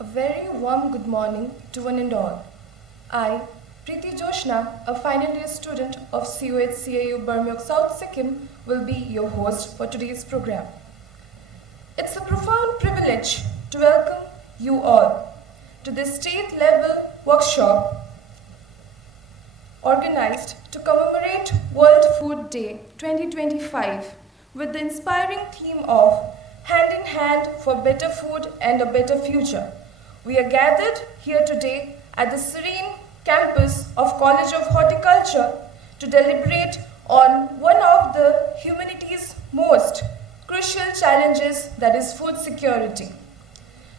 A very warm good morning to one and all. I, Preeti Joshna, a final year student of COH Burmyok South Sikkim, will be your host for today's program. It's a profound privilege to welcome you all to this state level workshop organized to commemorate World Food Day 2025 with the inspiring theme of Hand in Hand for Better Food and a Better Future. We are gathered here today at the serene campus of College of Horticulture to deliberate on one of the humanity's most crucial challenges, that is food security.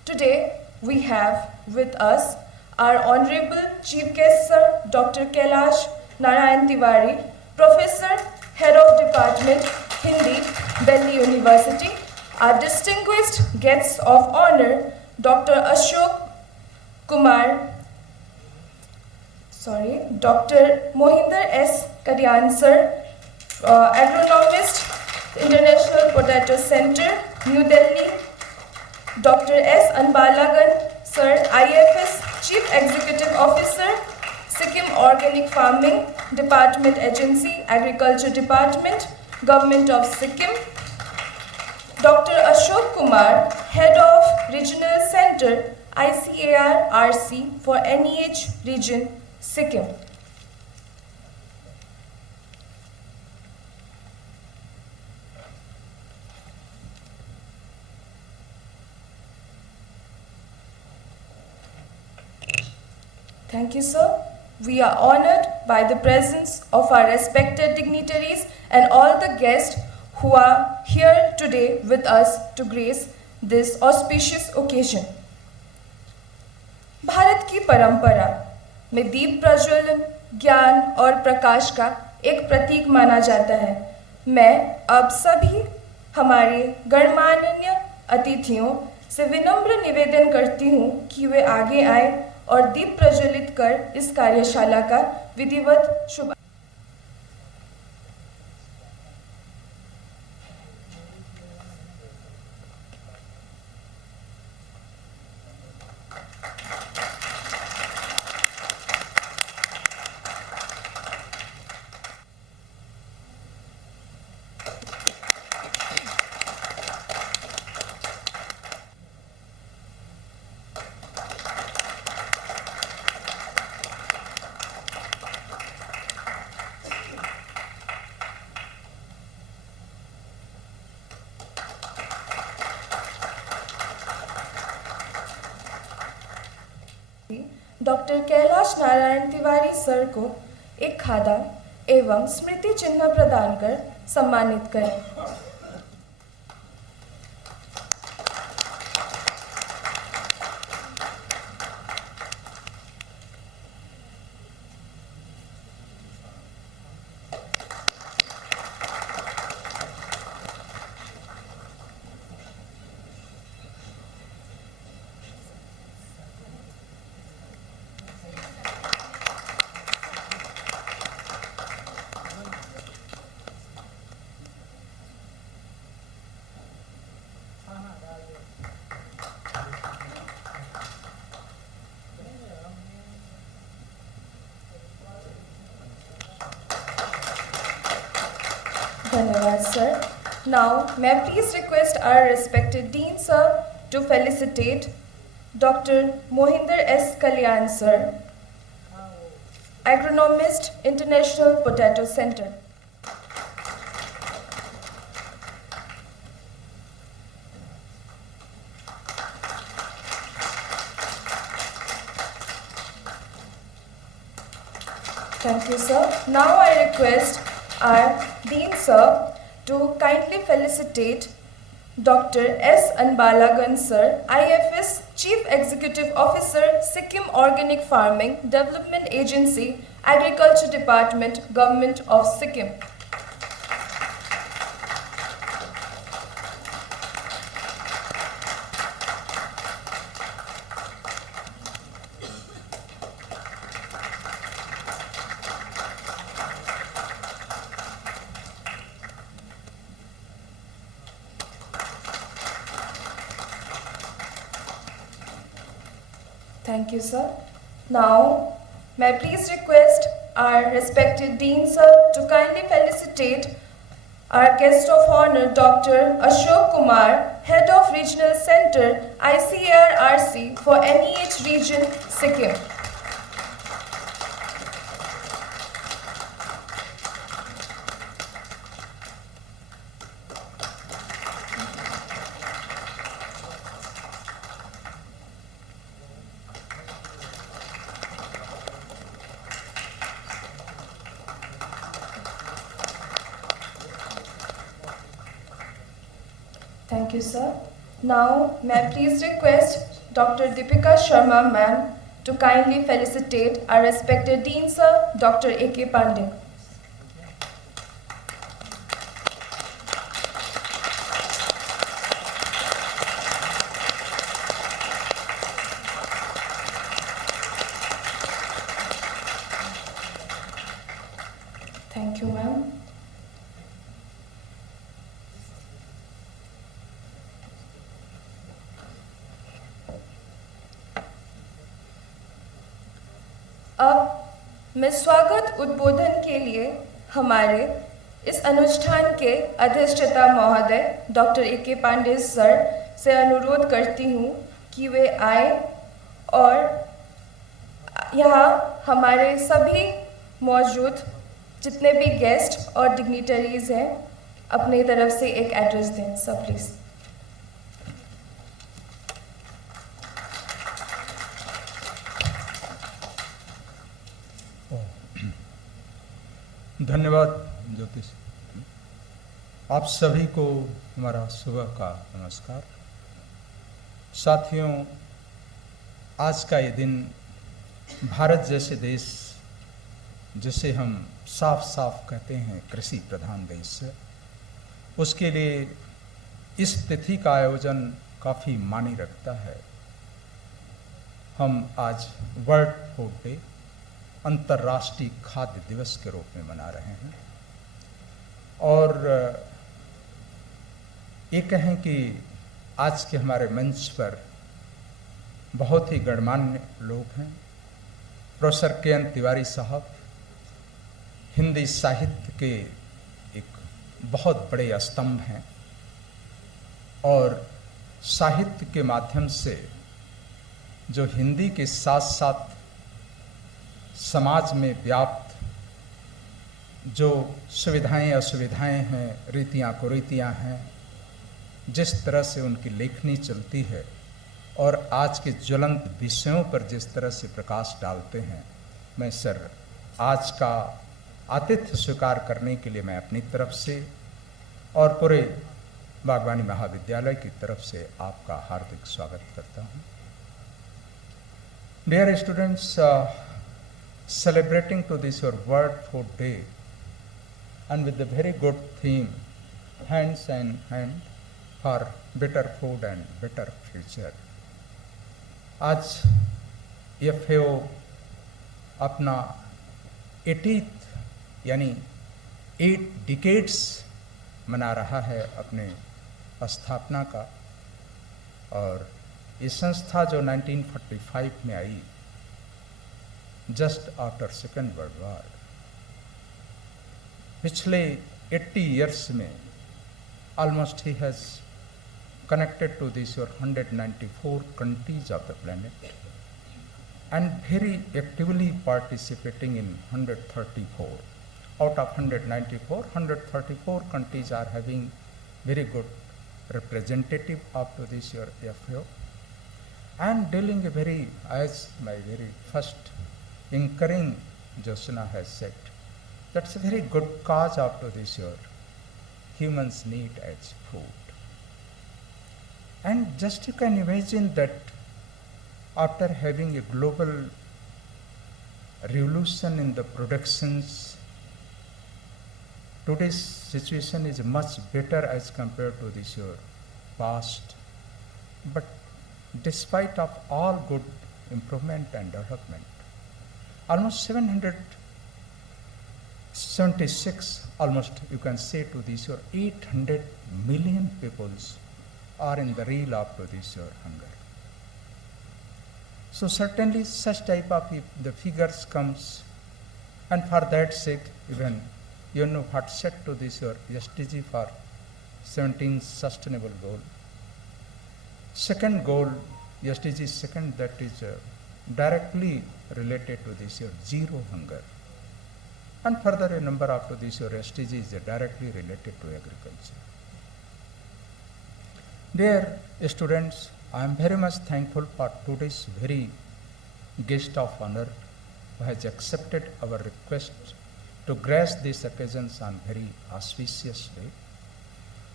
Today we have with us our Honorable Chief Guest Sir Dr. Kailash Narayan Tiwari, Professor, Head of Department Hindi, Delhi University. Our distinguished guests of honor, Dr. Dr. Mohinder S. Kadian Sir, Agronomist, International Potato Center, New Delhi. Dr. S. Anbalagan Sir, IFS Chief Executive Officer, Sikkim Organic Farming Department Agency, Agriculture Department, Government of Sikkim. Dr. Ashok Kumar, Head of Regional Center, ICAR RC for NEH Region, Sikkim. Thank you, sir. We are honored by the presence of our respected dignitaries and all the guests who are here today with us to grace this auspicious occasion. Bharat की परंपरा में दीप प्रज्वलन ज्ञान और प्रकाश का एक प्रतीक माना जाता है। मैं अब सभी हमारे गणमान्य अतिथियों से विनम्र निवेदन करती हूँ कि वे आगे आए और दीप प्रज्वलित कर इस कार्यशाला का विधिवत शुभ डॉक्टर कैलाश नारायण तिवारी सर को एक खादा एवं स्मृति चिन्ह प्रदान कर सम्मानित करें। Dhanyawad, sir. Now, may I please request our respected Dean, sir, to felicitate Dr. Mohinder S. Kalyan, sir, Agronomist, International Potato Center. Thank you, sir. Now I request our Dean, sir, to kindly felicitate Dr. S. Anbalagan, sir, IFS Chief Executive Officer, Sikkim Organic Farming Development Agency, Agriculture Department, Government of Sikkim. Thank you, sir. Now, may I please request our respected Dean, sir, to kindly felicitate our guest of honor, Dr. Ashok Kumar, Head of Regional Center, ICAR-RC for NEH Region, Sikkim. Thank you, sir. Now, may I please request Dr. Deepika Sharma, ma'am, to kindly felicitate our respected Dean, sir, Dr. A.K. Pandey. Thank you, ma'am. अब मैं स्वागत उद्बोधन के लिए हमारे इस अनुष्ठान के अधिष्ठाता महोदय डॉक्टर ए.के. पांडे सर से अनुरोध करती हूँ कि वे आए और यहाँ हमारे सभी मौजूद जितने भी गेस्ट और डिग्निटरीज हैं अपनी तरफ से एक एड्रेस दें। Sir please. धन्यवाद ज्योतिष। आप सभी को हमारा सुबह का नमस्कार। साथियों, आज का ये दिन भारत जैसे देश, जिसे हम साफ साफ कहते हैं कृषि प्रधान देश है, उसके लिए इस तिथि का आयोजन काफ़ी मायने रखता है। हम आज वर्ल्ड फूड डे, अंतर्राष्ट्रीय खाद्य दिवस के रूप में मना रहे हैं और ये कहें कि आज के हमारे मंच पर बहुत ही गणमान्य लोग हैं। Professor K. N.. तिवारी साहब हिंदी साहित्य के एक बहुत बड़े स्तंभ हैं और साहित्य के माध्यम से जो हिंदी के साथ साथ समाज में व्याप्त जो सुविधाएं असुविधाएं हैं, रीतियां कुरीतियां हैं, जिस तरह से उनकी लेखनी चलती है और आज के ज्वलंत विषयों पर जिस तरह से प्रकाश डालते हैं, मैं सर आज का आतिथ्य स्वीकार करने के लिए मैं अपनी तरफ से और पूरे बागवानी महाविद्यालय की तरफ से आपका हार्दिक स्वागत करता हूँ। Dear students, celebrating to this your World Food Day and with the very good theme hands in hand for better food and better future। आज FAO अपना 80th यानी 8 डिकेड्स मना रहा है अपने स्थापना का, और ये संस्था जो 1945 में आई, just after Second World War, पिछले 80 years में almost he has connected to this your 194 countries of the planet and very actively participating in 134. Out of 194, 134 countries are having very good representative up to this your FAO and dealing a very, as my very first incurring Josna has said, that's a very good cause up to this year. Humans need as food. And just you can imagine that after having a global revolution in the productions, today's situation is much better as compared to this year past. But despite of all good improvement and development, almost 776, almost you can say to this year 800 million peoples are in the real up to this year hunger. So certainly such type of the figures comes, and for that sake even you know what set to this your SDG for 17 sustainable goal. Second goal, SDG second, that is directly related to this your zero hunger. And further a number of this your SDGs are directly related to agriculture. Dear students, I am very much thankful for today's very guest of honor who has accepted our request to grace these occasions on very auspicious day.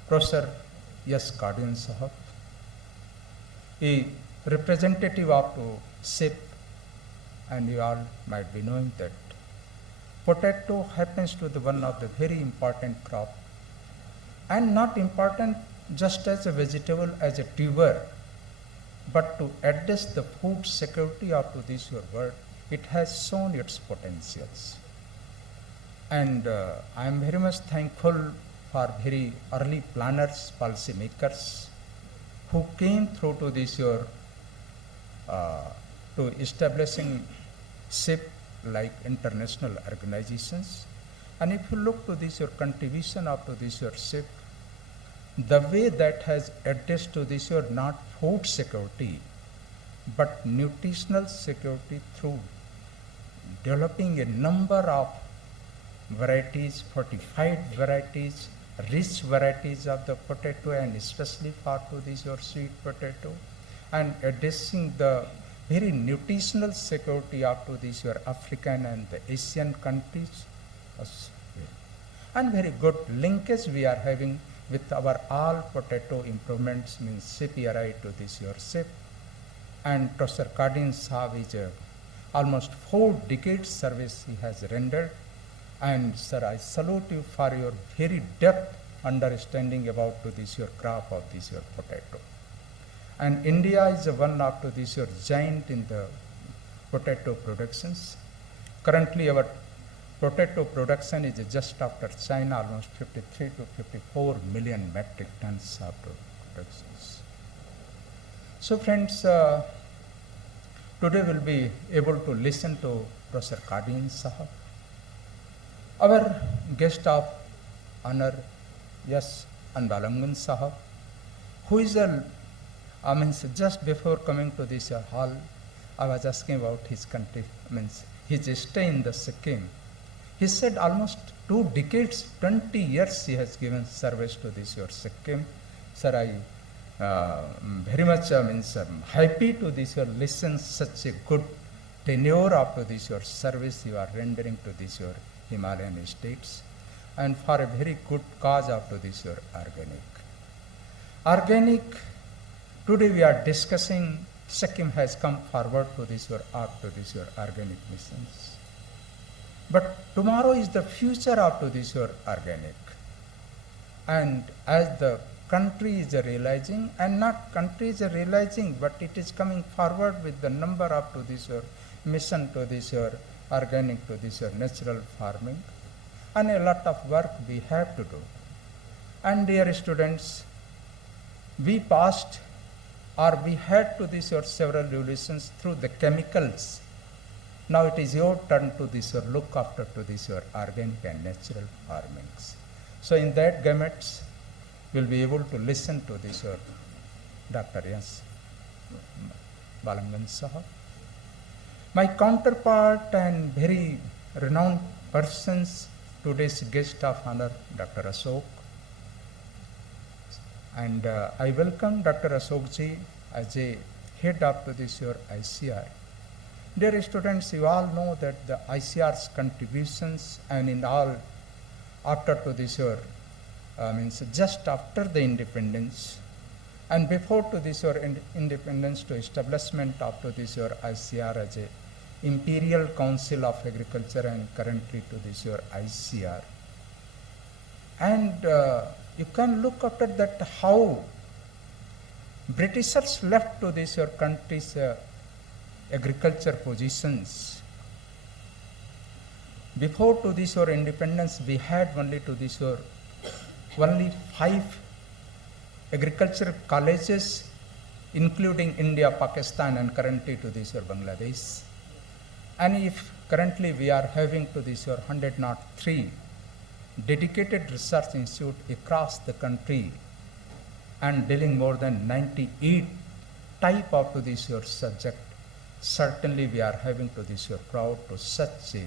Professor S. Cardian Sahab, a representative of SIP, and you all might be knowing that potato happens to be one of the very important crop, and not important just as a vegetable, as a tuber, but to address the food security of this your world, it has shown its potentials. And I am very much thankful for very early planners, policy makers, who came through to this your to establishing SIP like international organizations. And if you look to this your contribution of to this your SIP, the way that has addressed to this your not food security but nutritional security through developing a number of varieties, fortified varieties, rich varieties of the potato, and especially for to this your sweet potato, and addressing the very nutritional security of to this your African and the Asian countries, and very good linkage we are having with our all potato improvements, means CPRI to this your SIP. And Professor Cardian Sahab is almost 4 decades service he has rendered. And sir, I salute you for your very depth understanding about to this your crop of this your potato. And India is one of to this your giant in the potato productions. Currently our potato production is just after China, almost 53 to 54 million metric tons of productions. So friends, today we'll be able to listen to Professor Cardian Sahab. Our guest of honor, yes, Anbalangan Sahab, who is just before coming to this hall, I was asking about his country, his stay in the Sikkim. He said almost 2 decades, 20 years he has given service to this your Sikkim. Sir, I very much happy to this your listen such a good tenure of this your service you are rendering to this your Himalayan states, and for a very good cause of to this your organic. Organic, today we are discussing, Sikkim has come forward to this your up to this your organic missions. But tomorrow is the future of to this your organic. And as the country is realizing, and not country is realizing, but it is coming forward with the number of to this your mission to this your organic to this your natural farming, and a lot of work we have to do. And dear students, we passed or we had to this your several revolutions through the chemicals. Now it is your turn to this your look after to this your organic and natural farmings. So in that gametes, we'll be able to listen to this your Dr. S. Balangan Sahab. My counterpart and very renowned persons, today's guest of honor, Dr. Ashok. And I welcome Dr. Ashok ji as a head of this your ICR. Dear students, you all know that the ICR's contributions, and in all after to this your just after the independence and before to this your independence to establishment of to this your ICR as a Imperial Council of Agriculture, and currently to this your ICR. And you can look after that how Britishers left to this your country's agriculture positions. Before to this your independence, we had only to this your only 5 agricultural colleges including India, Pakistan, and currently to this year Bangladesh. And if currently we are having to this year 103 dedicated research institute across the country and dealing more than 98 type of to this year subject, certainly we are having to this year proud to such a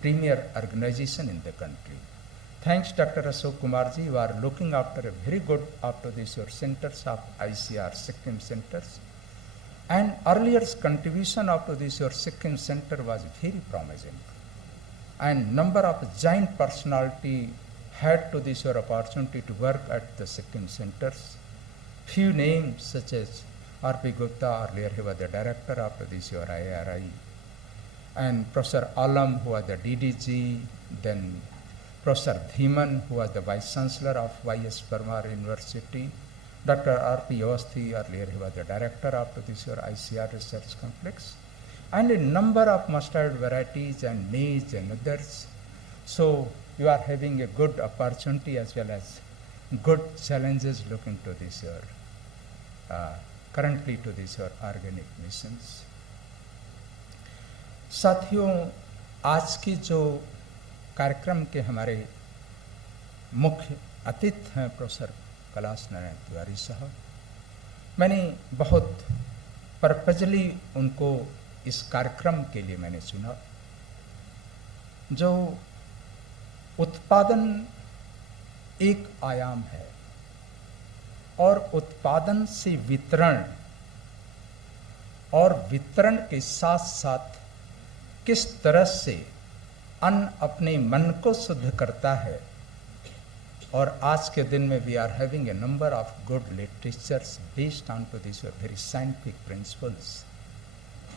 premier organization in the country. Thanks Dr. Ashok Kumar ji, you are looking after a very good after this your centers of ICR Sikkim centers. And earlier contribution after this your Sikkim center was very promising. And number of giant personality had to this your opportunity to work at the Sikkim centers. Few names such as R.P. Gupta, earlier he was the director after this your IRI. And Professor Alam, who was the DDG, then Professor Dhiman, who was the Vice Chancellor of Y.S. Parmar University, Dr. R.P. Awasthi, earlier he was the Director of this year ICR Research Complex, and a number of mustard varieties and maize and others. So you are having a good opportunity as well as good challenges looking to this year, currently to this year organic missions. साथियों, आज की जो कार्यक्रम के हमारे मुख्य अतिथि हैं प्रोफेसर कैलाश नारायण तिवारी साहब, मैंने बहुत पर्पजली उनको इस कार्यक्रम के लिए मैंने चुना। जो उत्पादन एक आयाम है और उत्पादन से वितरण और वितरण के साथ साथ किस तरह से अन्न अपने मन को शुद्ध करता है, और आज के दिन में we are having a number of good literatures based on to this very scientific principles,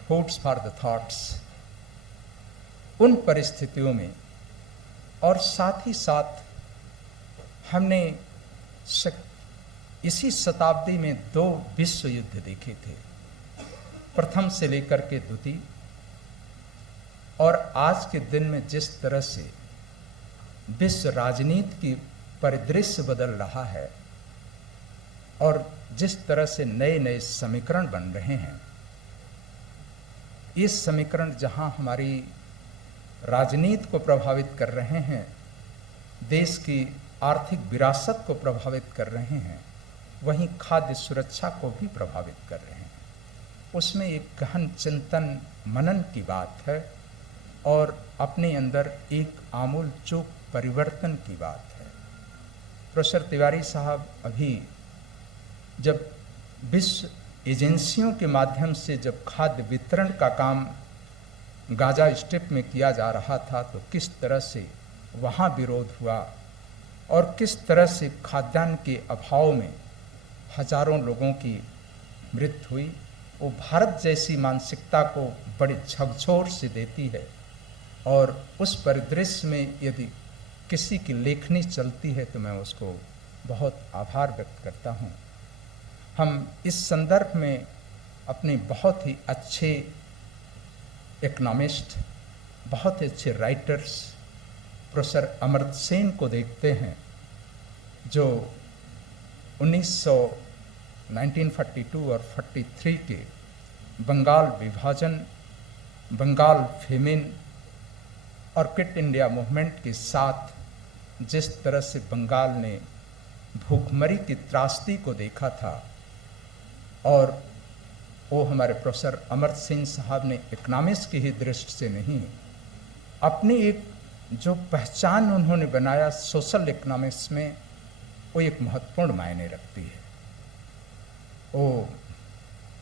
foods for the thoughts. उन परिस्थितियों में और साथ ही साथ हमने इसी शताब्दी में 2 विश्व युद्ध देखे थे, प्रथम से लेकर के द्वितीय, और आज के दिन में जिस तरह से विश्व राजनीति की परिदृश्य बदल रहा है और जिस तरह से नए नए समीकरण बन रहे हैं, ये समीकरण जहां हमारी राजनीति को प्रभावित कर रहे हैं, देश की आर्थिक विरासत को प्रभावित कर रहे हैं, वहीं खाद्य सुरक्षा को भी प्रभावित कर रहे हैं। उसमें एक गहन चिंतन मनन की बात है और अपने अंदर एक आमूल चूक परिवर्तन की बात है। प्रोफेसर तिवारी साहब अभी जब विश्व एजेंसियों के माध्यम से जब खाद्य वितरण का काम गाजा स्ट्रिप में किया जा रहा था, तो किस तरह से वहाँ विरोध हुआ और किस तरह से खाद्यान्न के अभाव में हजारों लोगों की मृत्यु हुई, वो भारत जैसी मानसिकता को बड़ी झकझोर से देती है। और उस परिदृश्य में यदि किसी की लेखनी चलती है तो मैं उसको बहुत आभार व्यक्त करता हूँ। हम इस संदर्भ में अपने बहुत ही अच्छे इकोनॉमिस्ट, बहुत ही अच्छे राइटर्स प्रोफेसर अमर्त्य सेन को देखते हैं, जो 1942 और 43 के बंगाल विभाजन, बंगाल फेमिन और क्विट इंडिया मूवमेंट के साथ जिस तरह से बंगाल ने भूखमरी की त्रासदी को देखा था, और वो हमारे प्रोफेसर अमर्त्य सेन साहब ने इकोनॉमिक्स की ही दृष्टि से नहीं, अपनी एक जो पहचान उन्होंने बनाया सोशल इकोनॉमिक्स में, वो एक महत्वपूर्ण मायने रखती है। वो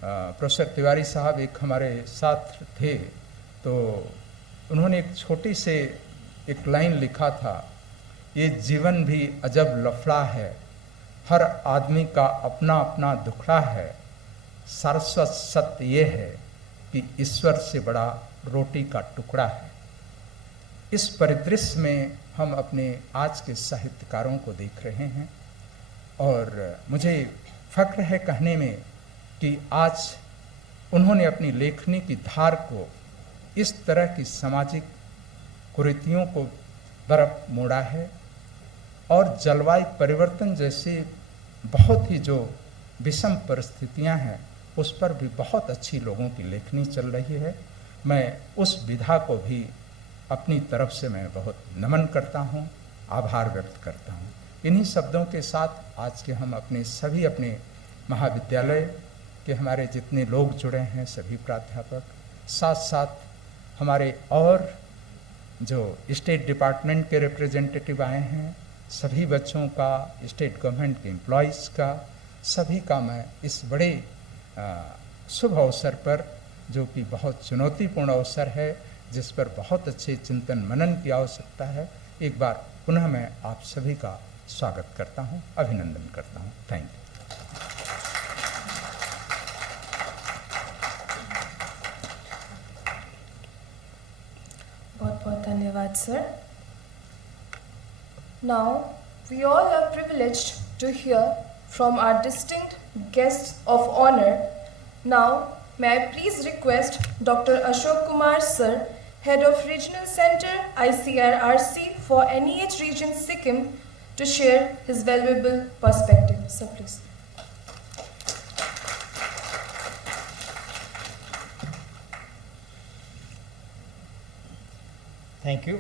प्रोफेसर तिवारी साहब एक हमारे साथ थे, तो उन्होंने एक छोटी से एक लाइन लिखा था, ये जीवन भी अजब लफड़ा है, हर आदमी का अपना अपना दुखड़ा है, शाश्वत सत्य ये है कि ईश्वर से बड़ा रोटी का टुकड़ा है। इस परिदृश्य में हम अपने आज के साहित्यकारों को देख रहे हैं, और मुझे फक्र है कहने में कि आज उन्होंने अपनी लेखनी की धार को इस तरह की सामाजिक कुरीतियों को तरफ मोड़ा है, और जलवायु परिवर्तन जैसे बहुत ही जो विषम परिस्थितियां हैं उस पर भी बहुत अच्छी लोगों की लेखनी चल रही है। मैं उस विधा को भी अपनी तरफ से मैं बहुत नमन करता हूँ, आभार व्यक्त करता हूँ। इन्हीं शब्दों के साथ आज के हम अपने महाविद्यालय के हमारे जितने लोग जुड़े हैं, सभी प्राध्यापक, साथ साथ हमारे और जो स्टेट डिपार्टमेंट के रिप्रेजेंटेटिव आए हैं, सभी बच्चों का, स्टेट गवर्नमेंट के एम्प्लॉयज़ का, सभी का मैं इस बड़े शुभ अवसर पर, जो कि बहुत चुनौतीपूर्ण अवसर है, जिस पर बहुत अच्छे चिंतन मनन की आवश्यकता है, एक बार पुनः मैं आप सभी का स्वागत करता हूं, अभिनंदन करता हूं। Thank you. बहुत बहुत धन्यवाद sir. Now we all are privileged to hear from our distinct guests of honor. Now may I please request Dr. Ashok Kumar sir, Head of Regional Center ICRRC for NEH Region Sikkim, to share his valuable perspective. Sir, please. Thank you.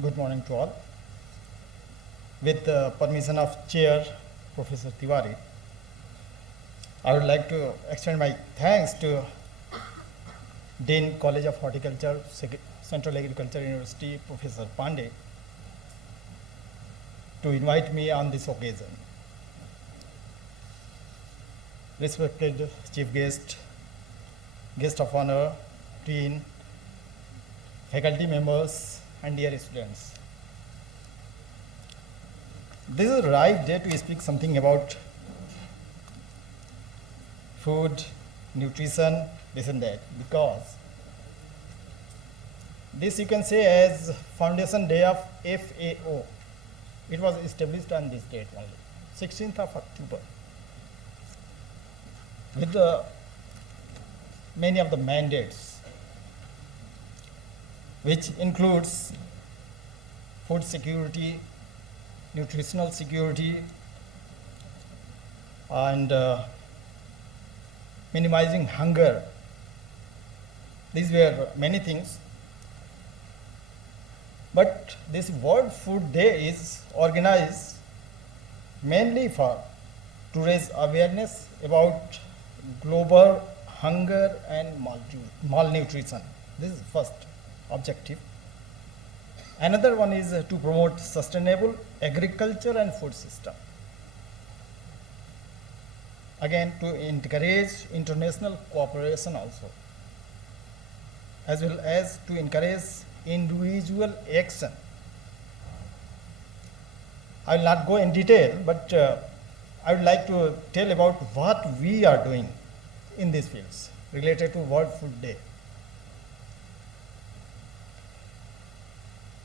Good morning to all. With the permission of Chair Professor Tiwari, I would like to extend my thanks to Dean College of Horticulture, Central Agriculture University, Professor Pandey, to invite me on this occasion. Respected Chief Guest, Guest of Honor, Dean, faculty members, and dear students. This is the right day to speak something about food, nutrition, this and that, because this you can say as Foundation Day of FAO. It was established on this date only, 16th of October, with many of the mandates, which includes food security, nutritional security, and minimizing hunger. These were many things. But this World Food Day is organized mainly to raise awareness about global hunger and malnutrition. This is first objective. Another one is to promote sustainable agriculture and food system. Again, to encourage international cooperation also, as well as to encourage individual action. I will not go in detail, but I would like to tell about what we are doing in these fields related to World Food Day.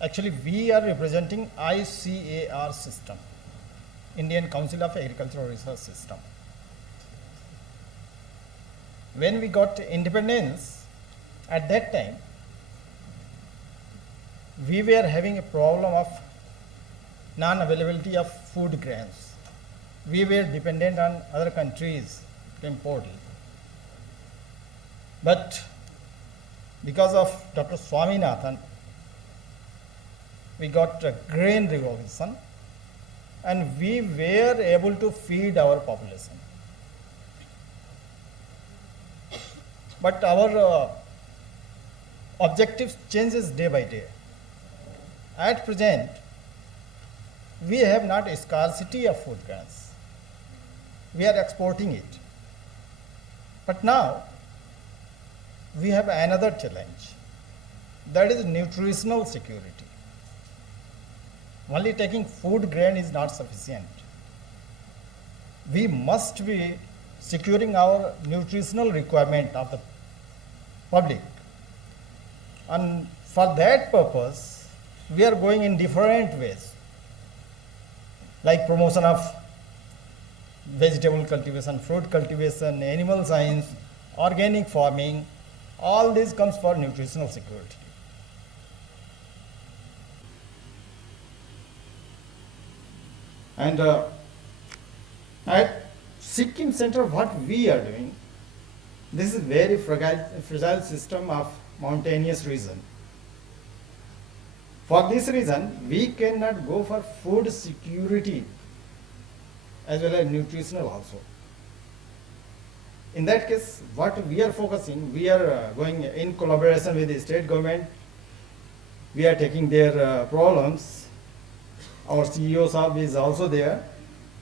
Actually, we are representing ICAR system, Indian Council of Agricultural Research System. When we got independence, at that time, we were having a problem of non-availability of food grains. We were dependent on other countries to import it. But because of Dr. Swaminathan, we got a grain revolution and we were able to feed our population. But our objective changes day by day. At present, we have not a scarcity of food grains. We are exporting it. But now, we have another challenge. That is nutritional security. Only taking food grain is not sufficient. We must be securing our nutritional requirement of the public. And for that purpose, we are going in different ways, like promotion of vegetable cultivation, fruit cultivation, animal science, organic farming. All this comes for nutritional security. And at Sikkim Center, what we are doing, This is very fragile system of mountainous region. For this reason, we cannot go for food security as well as nutritional also. In that case, what we are focusing, we are going in collaboration with the state government. We are taking their problems. Our CEO Saab is also there,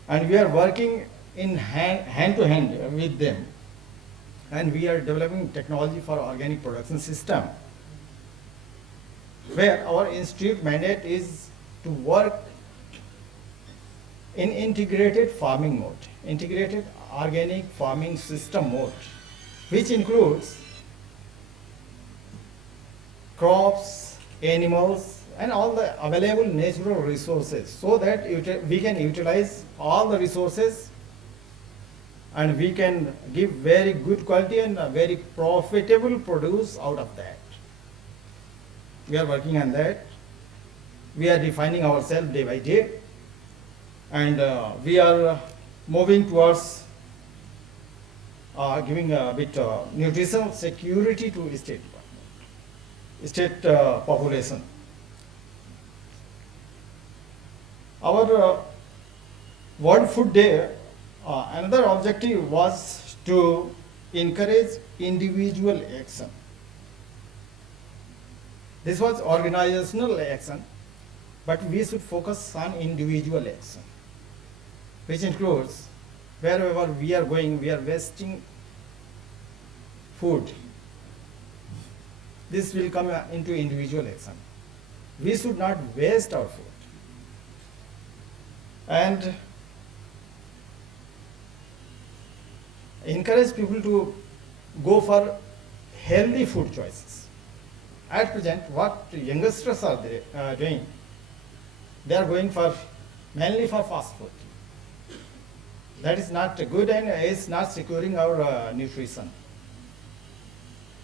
and we are working in hand to hand with them. And we are developing technology for organic production system, where our institute mandate is to work in integrated farming mode, integrated organic farming system mode, which includes crops, animals, and all the available natural resources, so that we can utilize all the resources and we can give very good quality and a very profitable produce out of that. We are working on that. We are refining ourselves day by day, and we are moving towards giving a bit nutritional security to state population. Our World Food Day, another objective was to encourage individual action. This was organizational action, but we should focus on individual action, which includes wherever we are going, we are wasting food. This will come into individual action. We should not waste our food. And encourage people to go for healthy food choices. At present, what youngsters are doing, they are going for mainly for fast food. That is not good and is not securing our nutrition.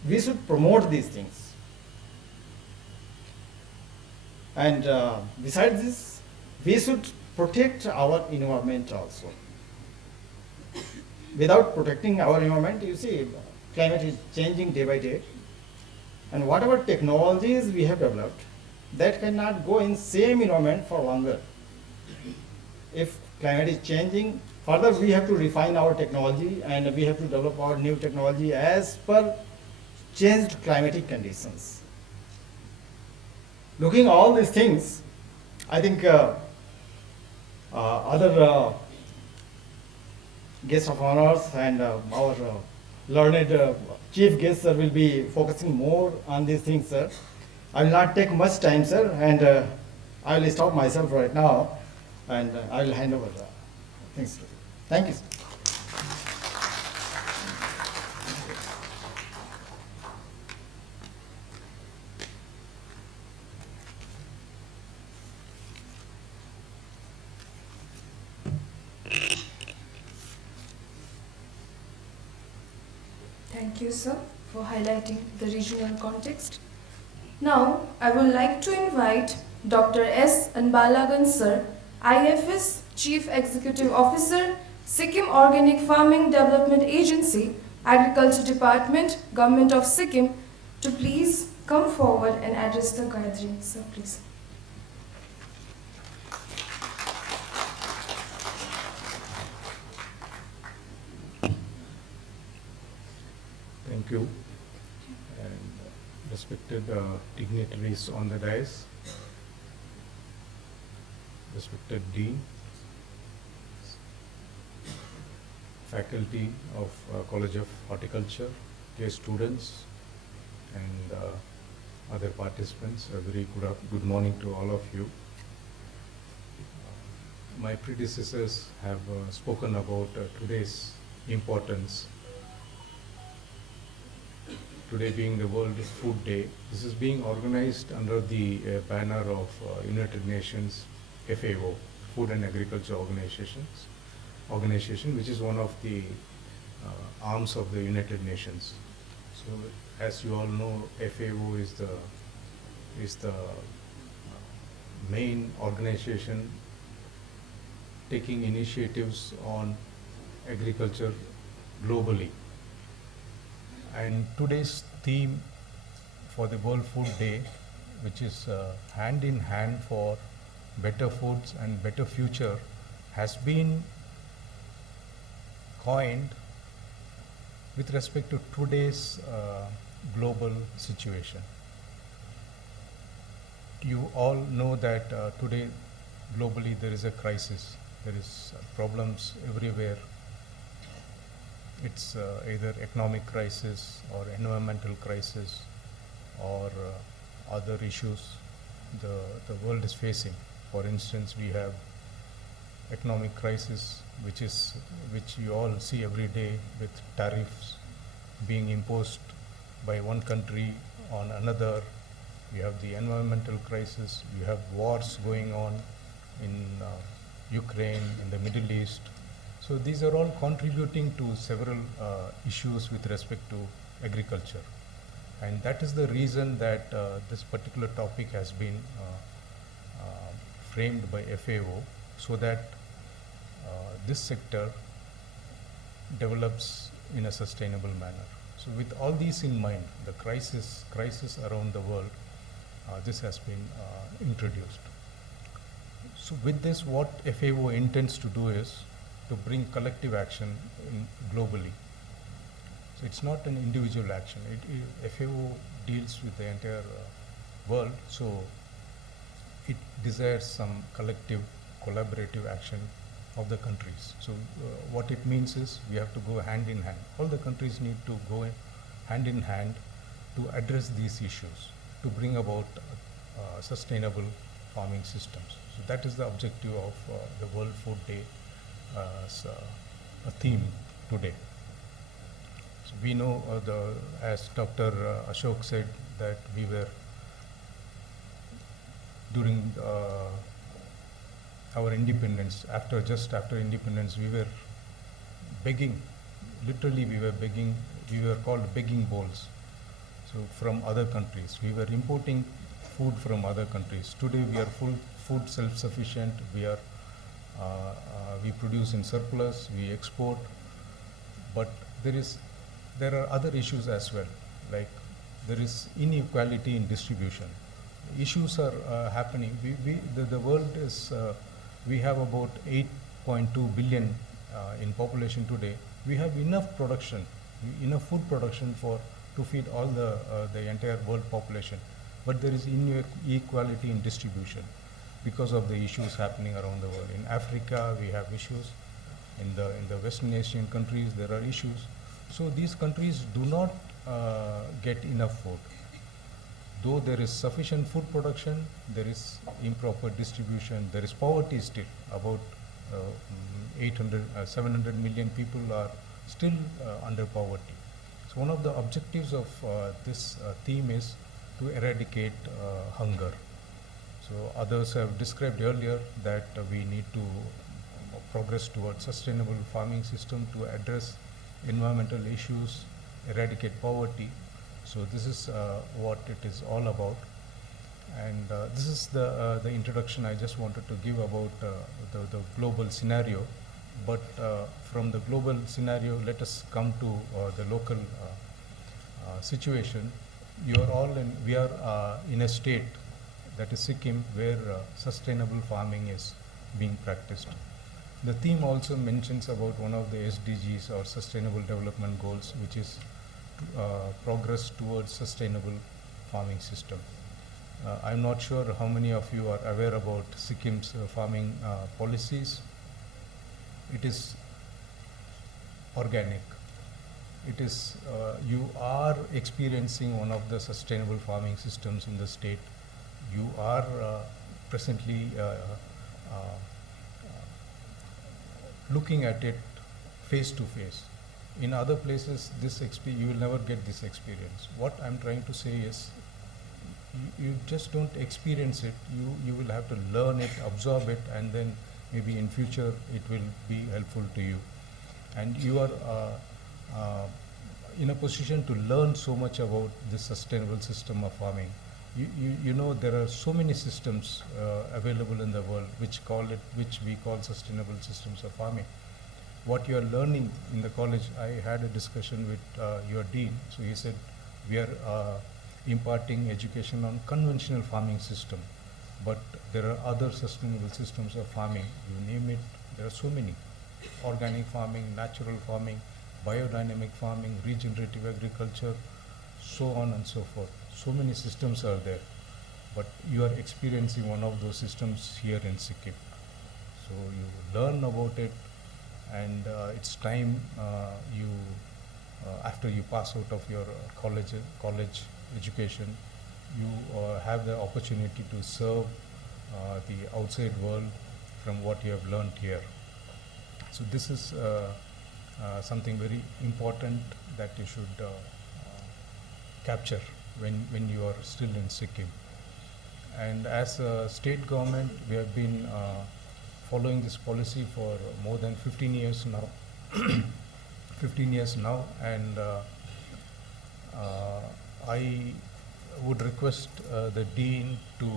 We should promote these things. And besides this, we should protect our environment also. Without protecting our environment, you see, climate is changing day by day. And whatever technologies we have developed, that cannot go in same environment for longer. If climate is changing, further we have to refine our technology and we have to develop our new technology as per changed climatic conditions. Looking all these things, I think other guests of honors and our learned chief guests will be focusing more on these things, sir. I will not take much time, sir, and I will stop myself right now, and I will hand over the things to you. Thank you, sir. Thank you, sir, for highlighting the regional context. Now, I would like to invite Dr. S. Anbalagan, sir, IFS Chief Executive Officer, Sikkim Organic Farming Development Agency, Agriculture Department, Government of Sikkim, to please come forward and address the gathering. Sir, please. Thank you, and respected dignitaries on the dais, respected Dean, faculty of College of Horticulture, dear students, and other participants, a very good morning to all of you. My predecessors have spoken about today's importance. Today being the World Food Day, this is being organized under the banner of United Nations FAO, Food and Agriculture Organization, which is one of the arms of the United Nations. So, as you all know, FAO is the main organization taking initiatives on agriculture globally. And today's theme for the World Food Day, which is hand in hand for better foods and better future, has been coined with respect to today's global situation. You all know that today globally there is a crisis. There is problems everywhere. It's either economic crisis or environmental crisis or other issues the world is facing. For instance, we have economic crisis, which you all see every day with tariffs being imposed by one country on another. You have the environmental crisis. You have wars going on in Ukraine, in the Middle East. So these are all contributing to several issues with respect to agriculture. And that is the reason that this particular topic has been framed by FAO, so that this sector develops in a sustainable manner. So with all these in mind, the crisis around the world, this has been introduced. So with this, what FAO intends to do is to bring collective action globally. So it's not an individual action. FAO deals with the entire world, so it desires some collective, collaborative action of the countries. So what it means is we have to go hand in hand. All the countries need to go hand in hand to address these issues, to bring about sustainable farming systems. So that is the objective of the World Food Day as a theme today. So we know, as Dr. Ashok said, that we were during our independence, just after independence, we were begging, literally we were begging, we were called begging bowls. So from other countries, we were importing food from other countries. Today we are food self-sufficient. We produce in surplus, we export, but there are other issues as well, like there is inequality in distribution. Issues are happening. The world is, we have about 8.2 billion in population today. We have enough production, enough food production to feed all the entire world population, but there is inequality in distribution because of the issues happening around the world. In Africa, we have issues. In the Western Asian countries, there are issues. So these countries do not get enough food. Though there is sufficient food production, there is improper distribution. There is poverty still. About 700 million people are still under poverty. So one of the objectives of this theme is to eradicate hunger. So others have described earlier that we need to progress towards sustainable farming system to address environmental issues, eradicate poverty. So this is what it is all about. And this is the introduction I just wanted to give about the global scenario. But from the global scenario, let us come to the local situation. We are in a state, that is Sikkim, where sustainable farming is being practiced. The theme also mentions about one of the SDGs, or Sustainable Development Goals, which is progress towards sustainable farming system. I'm not sure how many of you are aware about Sikkim's farming policies. It is organic. It is, you are experiencing one of the sustainable farming systems in the state. You are presently looking at it face to face. In other places, you will never get this experience. What I'm trying to say is, you just don't experience it. You will have to learn it, absorb it, and then maybe in future it will be helpful to you. And you are in a position to learn so much about this sustainable system of farming. You know, there are so many systems available in the world which we call sustainable systems of farming. what you are learning in the college. I had a discussion with your dean, so he said we are imparting education on conventional farming system, but there are other sustainable systems of farming. You name it, there are so many: organic farming, natural farming, biodynamic farming, regenerative agriculture, so on and so forth. So many systems are there, but you are experiencing one of those systems here in Sikkim. So you learn about it, and it's time after you pass out of your college education, you have the opportunity to serve the outside world from what you have learned here. So this is something very important that you should capture when you are still in Sikkim. And as a state government, we have been following this policy for more than 15 years now. 15 years now, and I would request the dean to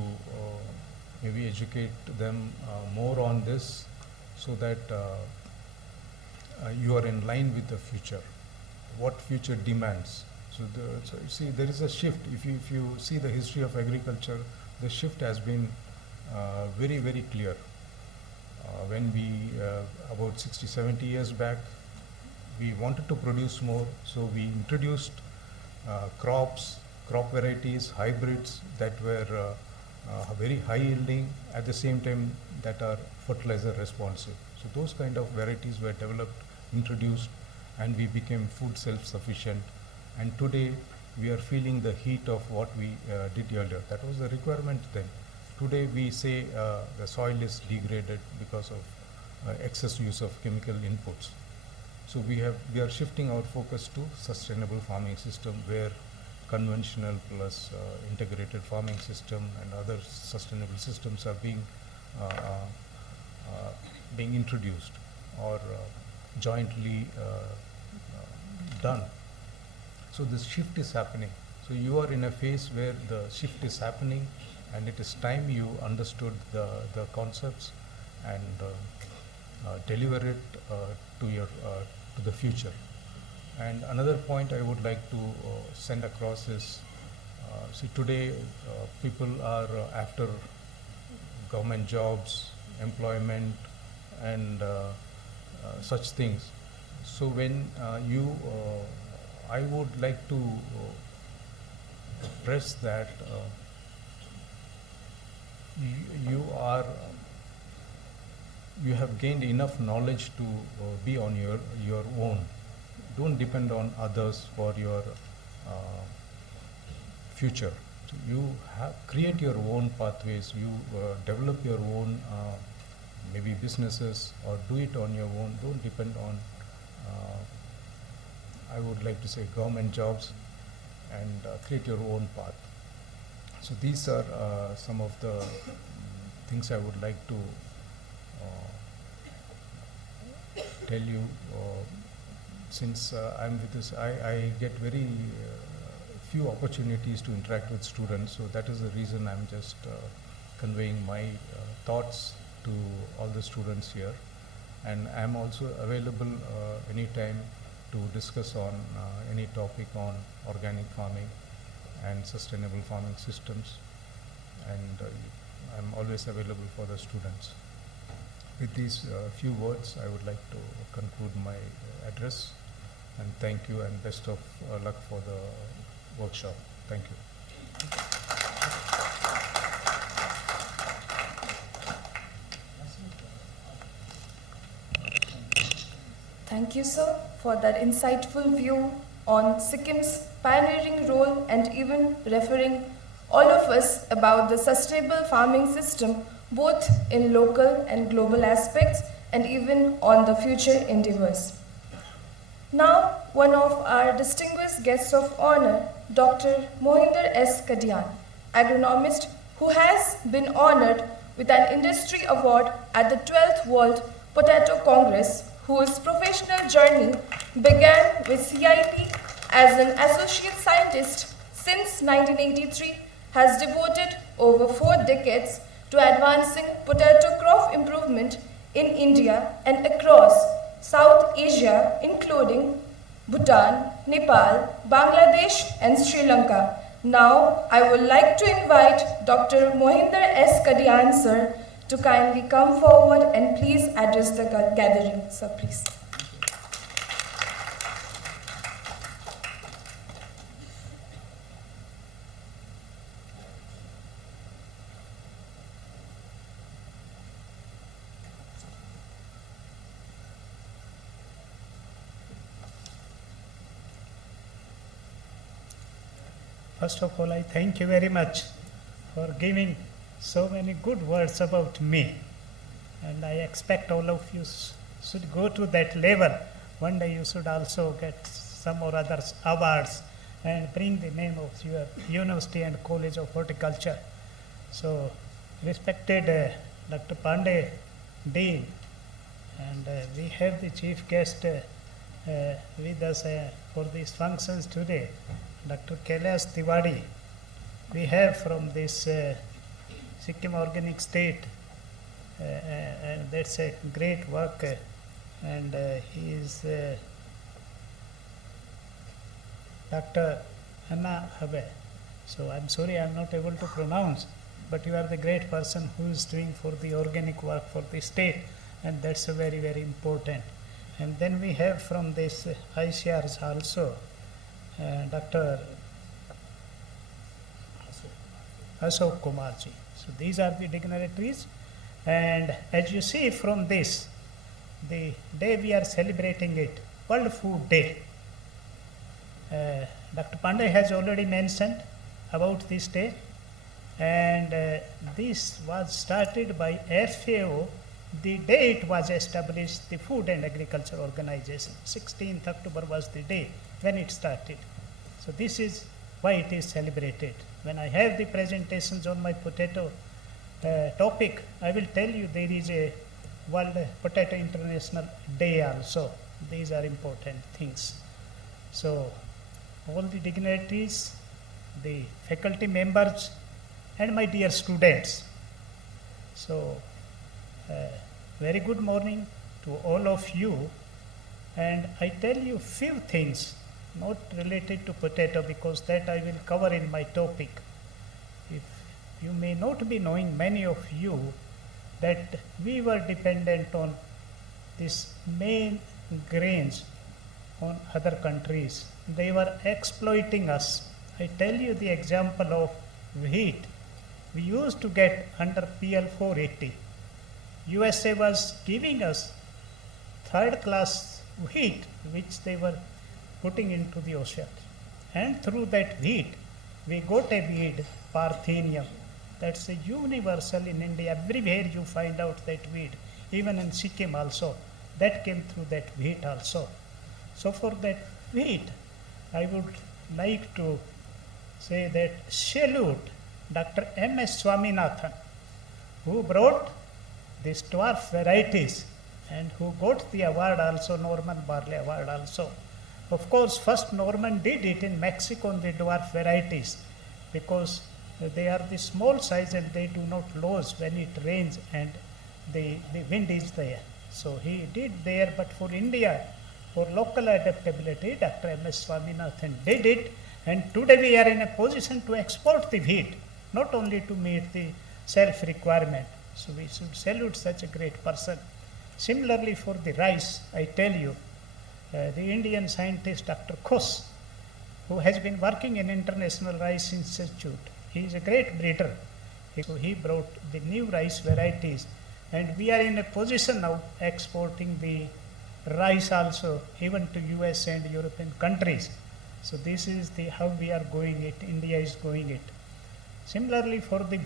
maybe educate them more on this, so that you are in line with the future, what future demands. So you see, there is a shift. If you see the history of agriculture, the shift has been very, very clear. When we, about 60, 70 years back, we wanted to produce more, so we introduced crop varieties, hybrids that were very high yielding, at the same time that are fertilizer responsive. So those kind of varieties were developed, introduced, and we became food self-sufficient. And today we are feeling the heat of what we did earlier. That was the requirement then. Today we say the soil is degraded because of excess use of chemical inputs. So we are shifting our focus to sustainable farming system, where conventional plus integrated farming system and other sustainable systems are being introduced or jointly done. So this shift is happening. So you are in a phase where the shift is happening, and it is time you understood the concepts and deliver it to the future. And another point I would like to send across is, see, today people are after government jobs, employment, and such things. So when I would like to press that you have gained enough knowledge to be on your own. Don't depend on others for your future. So you create your own pathways. You develop your own maybe businesses, or do it on your own. Don't depend on I would like to say government jobs, and create your own path. So these are some of the things I would like to tell you. Since I'm with this, I get very few opportunities to interact with students, so that is the reason I'm just conveying my thoughts to all the students here. And I'm also available anytime to discuss on any topic on organic farming and sustainable farming systems, and I'm always available for the students. With these few words, I would like to conclude my address, and thank you, and best of luck for the workshop. Thank you. Thank you, sir, for that insightful view on Sikkim's pioneering role, and even referring all of us about the sustainable farming system, both in local and global aspects, and even on the future endeavors. Now, one of our distinguished guests of honor, Dr. Mohinder S. Kadian, agronomist who has been honored with an industry award at the 12th World Potato Congress, whose professional journey began with CIP as an associate scientist since 1983, has devoted over 4 decades to advancing potato crop improvement in India and across South Asia, including Bhutan, Nepal, Bangladesh, and Sri Lanka. Now, I would like to invite Dr. Mohinder S. Kadian, sir, to kindly come forward and please address the gathering. Sir, please. First of all, I thank you very much for giving so many good words about me. And I expect all of you should go to that level. One day you should also get some or other awards and bring the name of your University and College of Horticulture. So, respected Dr. Pandey, Dean, and we have the chief guest with us for these functions today, Dr. Kailash Tiwari. We have from this Sikkim Organic State, and that's a great work, and he is Dr. Anna Habe. So I'm sorry I'm not able to pronounce, but you are the great person who is doing for the organic work for the state, and that's a very, very important. And then we have from this ICRs also, Dr. Ashok Kumarji. So these are the dignitaries, and as you see from this, the day we are celebrating it, World Food Day. Dr. Pandey has already mentioned about this day, and this was started by FAO the day it was established, the Food and Agriculture Organization. 16th October was the day when it started. So this is why it is celebrated. When I have the presentations on my potato topic, I will tell you there is a World Potato International Day also. These are important things. So all the dignitaries, the faculty members, and my dear students. So very good morning to all of you, and I tell you few things not related to potato because that I will cover in my topic. If you may not be knowing, many of you, that we were dependent on this main grains on other countries. They were exploiting us. I tell you the example of wheat. We used to get under PL 480. USA was giving us third class wheat which they were putting into the ocean. And through that wheat, we got a weed, Parthenium. That's a universal in India. Everywhere you find out that weed, even in Sikkim also. That came through that wheat also. So for that wheat, I would like to say that salute Dr. M.S. Swaminathan, who brought these dwarf varieties and who got the award also, Norman Barley Award also. Of course, first Norman did it in Mexico on the dwarf varieties because they are the small size and they do not lose when it rains and the wind is there. So he did there, but for India, for local adaptability, Dr. M.S. Swaminathan did it, and today we are in a position to export the wheat, not only to meet the self-requirement. So we should salute such a great person. Similarly for the rice, I tell you, the Indian scientist Dr. Khos, who has been working in International Rice Institute, he is a great breeder. So he brought the new rice varieties, and we are in a position now exporting the rice also even to US and European countries. So this is the how we are going it, India is going it. Similarly for the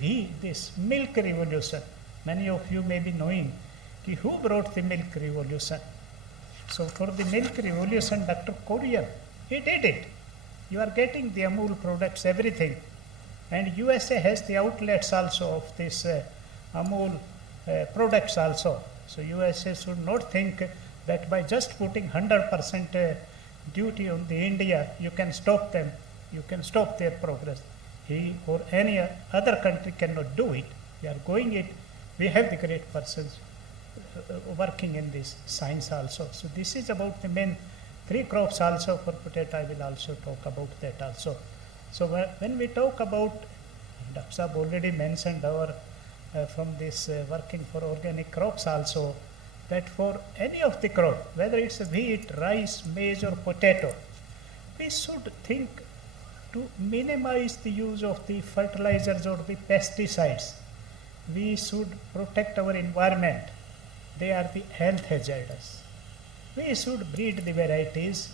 this milk revolution, many of you may be knowing who brought the milk revolution. So for the milk revolution, Dr. Korean, he did it. You are getting the Amul products, everything. And USA has the outlets also of this Amul products also. So USA should not think that by just putting 100% duty on the India, you can stop them, you can stop their progress. He or any other country cannot do it. We are going it. We have the great persons working in this science also. So this is about the main three crops also for potato. I will also talk about that also. So when we talk about, Dr. Saab already mentioned our from this working for organic crops also, that for any of the crop, whether it's wheat, rice, maize or potato, we should think to minimize the use of the fertilizers or the pesticides. We should protect our environment. They are the health hazards. We should breed the varieties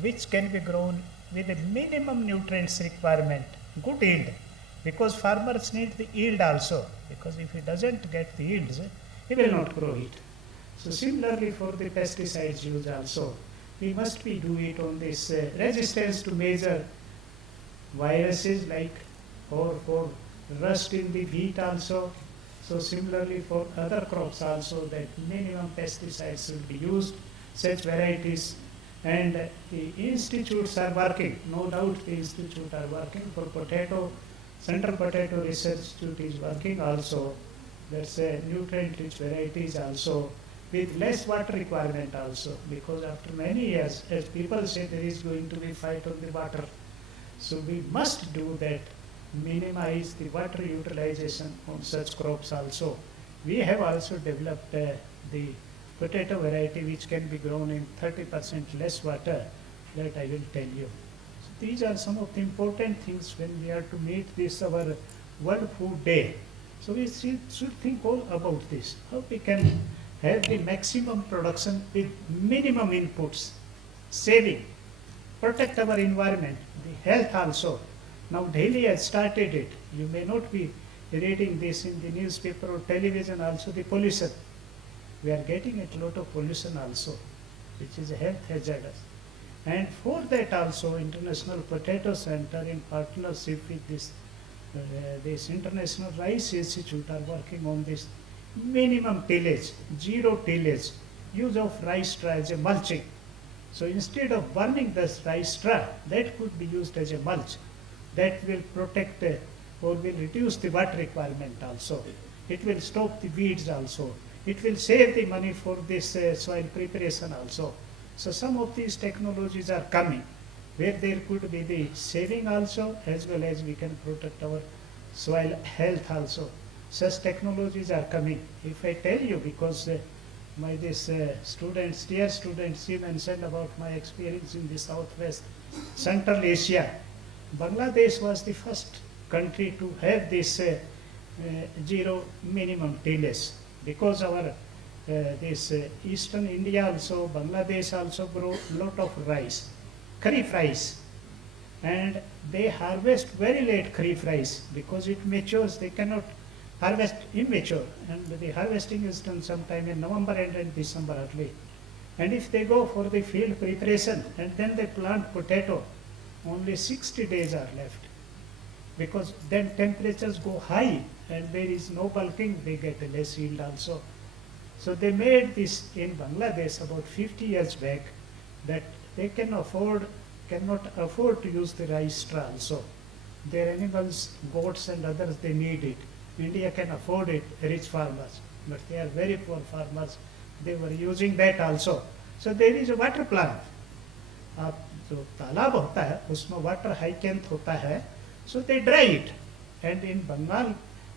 which can be grown with a minimum nutrients requirement, good yield, because farmers need the yield also, because if he doesn't get the yields, he will not grow it. So similarly for the pesticides use also, we must be do it on this resistance to major viruses like or for rust in the wheat also. So similarly for other crops also, that minimum pesticides should be used, such varieties, and the institutes are working, no doubt the institute are working for potato. Central Potato Research Institute is working also. That's a nutrient-rich varieties also with less water requirement also, because after many years, as people say, there is going to be fight on the water. So we must do that, minimize the water utilization on such crops also. We have also developed the potato variety which can be grown in 30% less water, that I will tell you. So these are some of the important things when we are to meet this our World Food Day. So we should think all about this, how we can have the maximum production with minimum inputs, saving, protect our environment, the health also. Now Delhi has started it. You may not be reading this in the newspaper or television also, the pollution. We are getting a lot of pollution also, which is a health hazard. And for that also, International Potato Center in partnership with this International Rice Institute are working on this minimum tillage, zero tillage, use of rice straw as a mulching. So instead of burning this rice straw, that could be used as a mulch. That will protect or will reduce the water requirement also. It will stop the weeds also. It will save the money for this soil preparation also. So some of these technologies are coming where there could be the saving also, as well as we can protect our soil health also. Such technologies are coming. If I tell you, because my students, dear students, he mentioned about my experience in the Southwest Central Asia. Bangladesh was the first country to have this zero minimum tillage, because our Eastern India also, Bangladesh also grow lot of rice, kharif rice, and they harvest very late kharif rice because it matures. They cannot harvest immature, and the harvesting is done sometime in November and in December early. And if they go for the field preparation and then they plant potato, only 60 days are left, because then temperatures go high and there is no bulking, they get a less yield also. So they made this in Bangladesh about 50 years back, that they cannot afford to use the rice straw also. Their animals, goats and others, they need it. India can afford it, rich farmers, but they are very poor farmers. They were using that also. So there is a water plant. जो तालाब होता है उसमें water hyacinth होता है, so they dry it, and in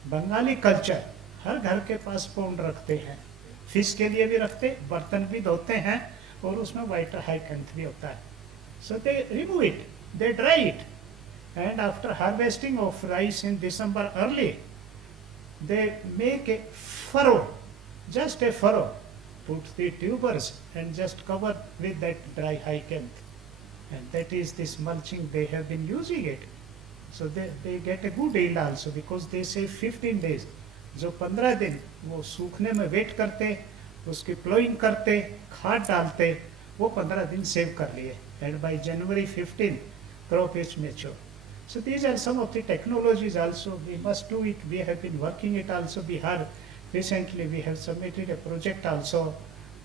Bengali culture हर घर के पास पौंड रखते हैं, फिश के लिए भी रखते, बर्तन भी धोते हैं, और उसमें वाटर हाइकेंथ भी होता है. So they remove it, they dry it, and after harvesting of rice in December early, they make a furrow, just a furrow, put the tubers and just cover with that dry hyacinth, and that is this mulching. They have been using it, so they get a good yield also, because they say 15 days, जो 15 दिन वो सूखने में wait करते, उसकी ploughing करते, खाद डालते, वो 15 दिन सेव कर लिए, and by January 15 crop is mature. So these are some of the technologies also. We must do it. We have been working it also. Bihar, recently we have submitted a project also,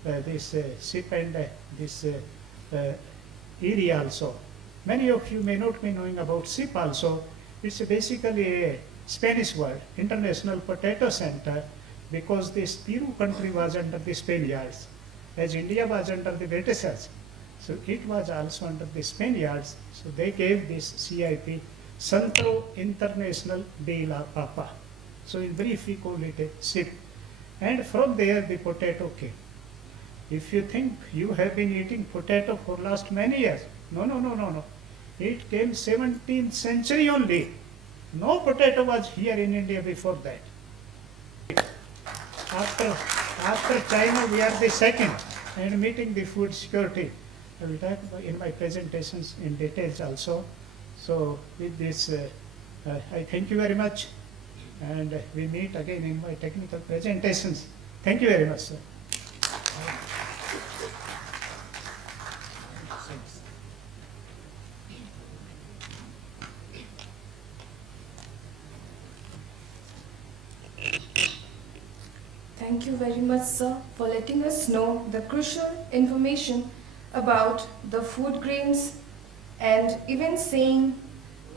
this SIP and this ERI also. Many of you may not be knowing about SIP also. It's basically a Spanish word, International Potato Center, because this Peru country was under the Spaniards, as India was under the Britishers. So it was also under the Spaniards. So they gave this CIP Centro International de la Papa. So in brief, we call it a CIP. And from there, the potato came. If you think you have been eating potato for last many years, no. It came 17th century only. No potato was here in India before that. After China, we are the second, and meeting the food security. I will talk in my presentations in details also. So with this, I thank you very much, and we meet again in my technical presentations. Thank you very much, sir. Thank you very much, sir, for letting us know the crucial information about the food grains and even saying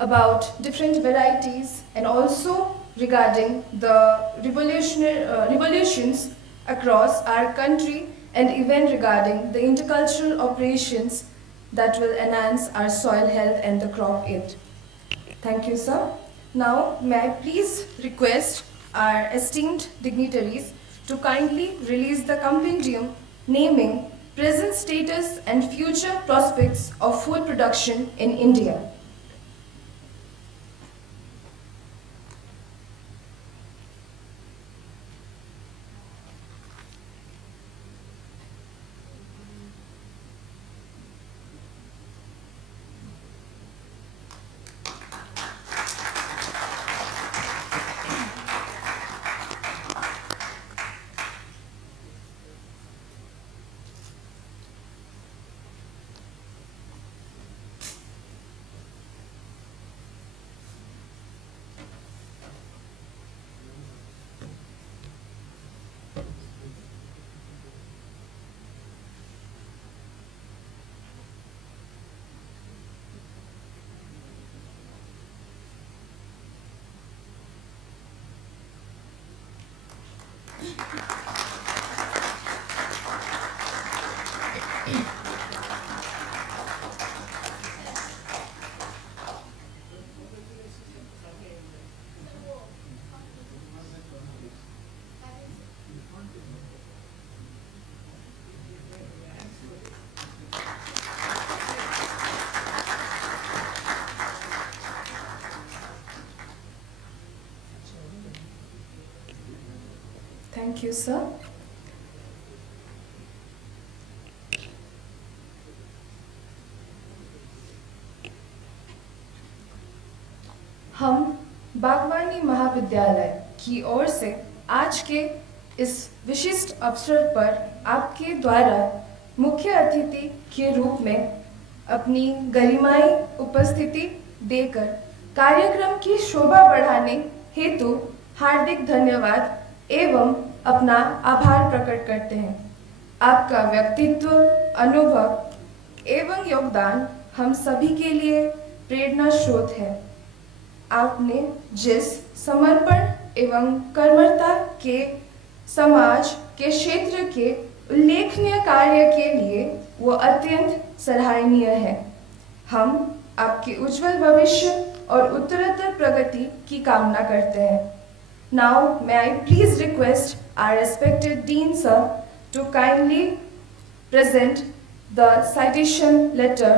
about different varieties and also regarding the revolutions across our country and even regarding the intercultural operations that will enhance our soil health and the crop yield. Thank you, sir. Now, may I please request our esteemed dignitaries to kindly release the compendium naming present status and future prospects of food production in India. Thank you, sir. हम बागवानी महाविद्यालय की ओर से आज के इस विशिष्ट अवसर पर आपके द्वारा मुख्य अतिथि के रूप में अपनी गरिमाई उपस्थिति देकर कार्यक्रम की शोभा बढ़ाने हेतु हार्दिक धन्यवाद एवं अपना आभार प्रकट करते हैं। आपका व्यक्तित्व, अनुभव एवं योगदान हम सभी के लिए प्रेरणा स्रोत है। आपने जिस समर्पण एवं कर्मठता के समाज के क्षेत्र के उल्लेखनीय कार्य के लिए वो अत्यंत सराहनीय है। हम आपके उज्जवल भविष्य और उत्तरोत्तर प्रगति की कामना करते हैं। Now, may I please request our respected Dean Sir to kindly present the citation letter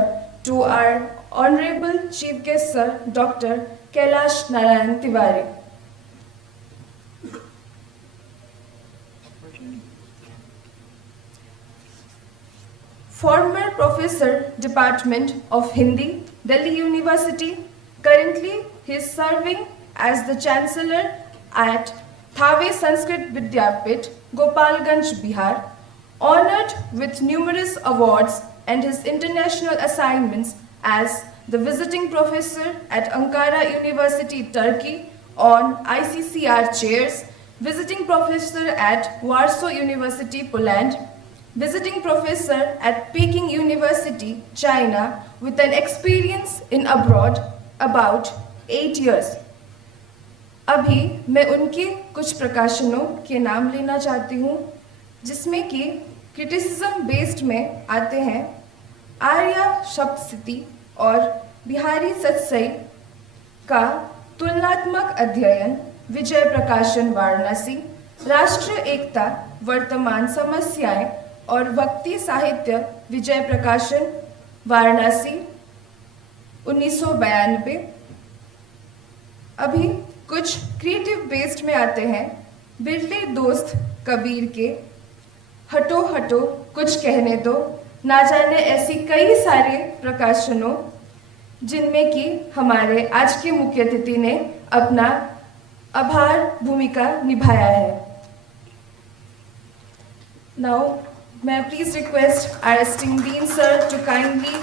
to our Honorable Chief Guest Sir, Dr. Kailash Narayan Tiwari. Former Professor, Department of Hindi, Delhi University. Currently, he is serving as the Chancellor at Thave Sanskrit Vidyapit, Gopalganj, Bihar. Honored with numerous awards and his international assignments as the visiting professor at Ankara University, Turkey on ICCR chairs, visiting professor at Warsaw University, Poland, visiting professor at Peking University, China, with an experience in abroad about 8 years. अभी मैं उनके कुछ प्रकाशनों के नाम लेना चाहती हूँ, जिसमें कि क्रिटिसिज्म बेस्ड में आते हैं आर्या शब्द स्थिति और बिहारी सत्सई का तुलनात्मक अध्ययन, विजय प्रकाशन वाराणसी, राष्ट्र एकता वर्तमान समस्याएं और भक्ति साहित्य, विजय प्रकाशन वाराणसी 1992। अभी कुछ क्रिएटिव बेस्ड में आते हैं बिरले दोस्त कबीर के हटो हटो कुछ कहने दो, ना जाने ऐसी कई सारे प्रकाशनों जिनमें कि हमारे आज के मुख्य अतिथि ने अपना आभार भूमिका निभाया है। Now may I please request our esteemed Dean Sir to kindly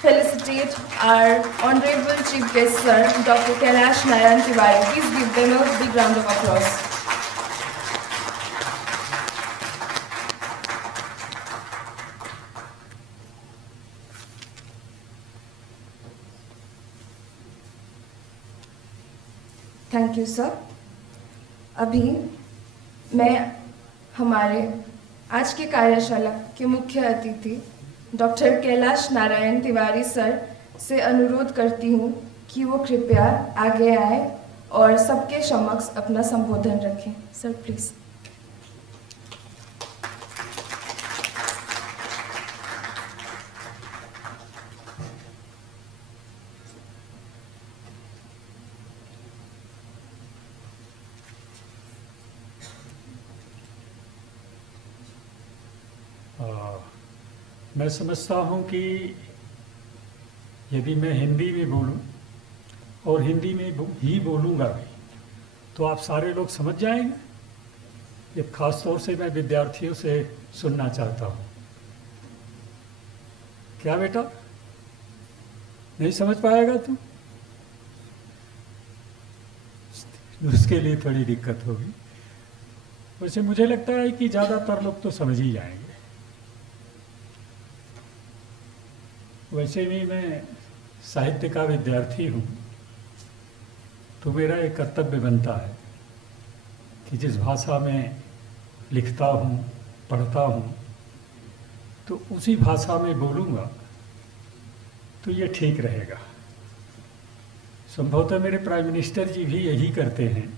felicitate our Honorable Chief Guest Sir, Dr. Kailash Narayan Tiwari. Please give them a big round of applause. Thank you, sir. अभी मैं हमारे आज के कार्यशाला के मुख्य अतिथि doctor Kailash Narayan Tiwari sir से अनुरोध करती हूँ कि वो कृपया आगे आए और सबके समक्ष अपना संबोधन रखें। Sir please. मैं समझता हूँ कि यदि मैं हिंदी में बोलूँ और हिंदी में ही बोलूँगा भी तो आप सारे लोग समझ जाएंगे। ये खास तौर से मैं विद्यार्थियों से सुनना चाहता हूँ। क्या बेटा, नहीं समझ पाएगा तू? उसके लिए थोड़ी दिक्कत होगी। वैसे मुझे लगता है कि ज़्यादातर लोग तो समझ ही जाएंगे। वैसे भी मैं साहित्य का विद्यार्थी हूँ, तो मेरा एक कर्तव्य बनता है कि जिस भाषा में लिखता हूँ, पढ़ता हूँ, तो उसी भाषा में बोलूँगा तो ये ठीक रहेगा। संभवतः मेरे प्राइम मिनिस्टर जी भी यही करते हैं।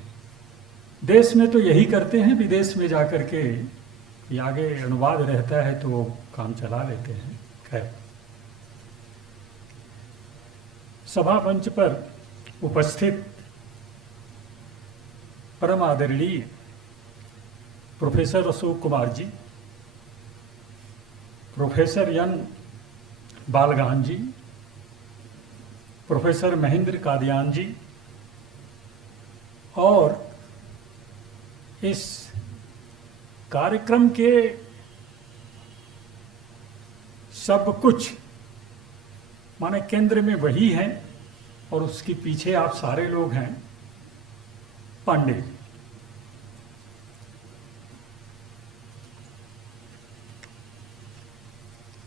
देश में तो यही करते हैं, विदेश में जाकर के ये आगे अनुवाद रहता है तो वो काम चला लेते हैं। खैर, सभा मंच पर उपस्थित परम आदरणीय professor Ashok Kumar ji, professor N बालगान जी, प्रोफेसर महेंद्र कादियान जी और इस कार्यक्रम के सब कुछ माने केंद्र में वही हैं और उसके पीछे आप सारे लोग हैं, पांडे।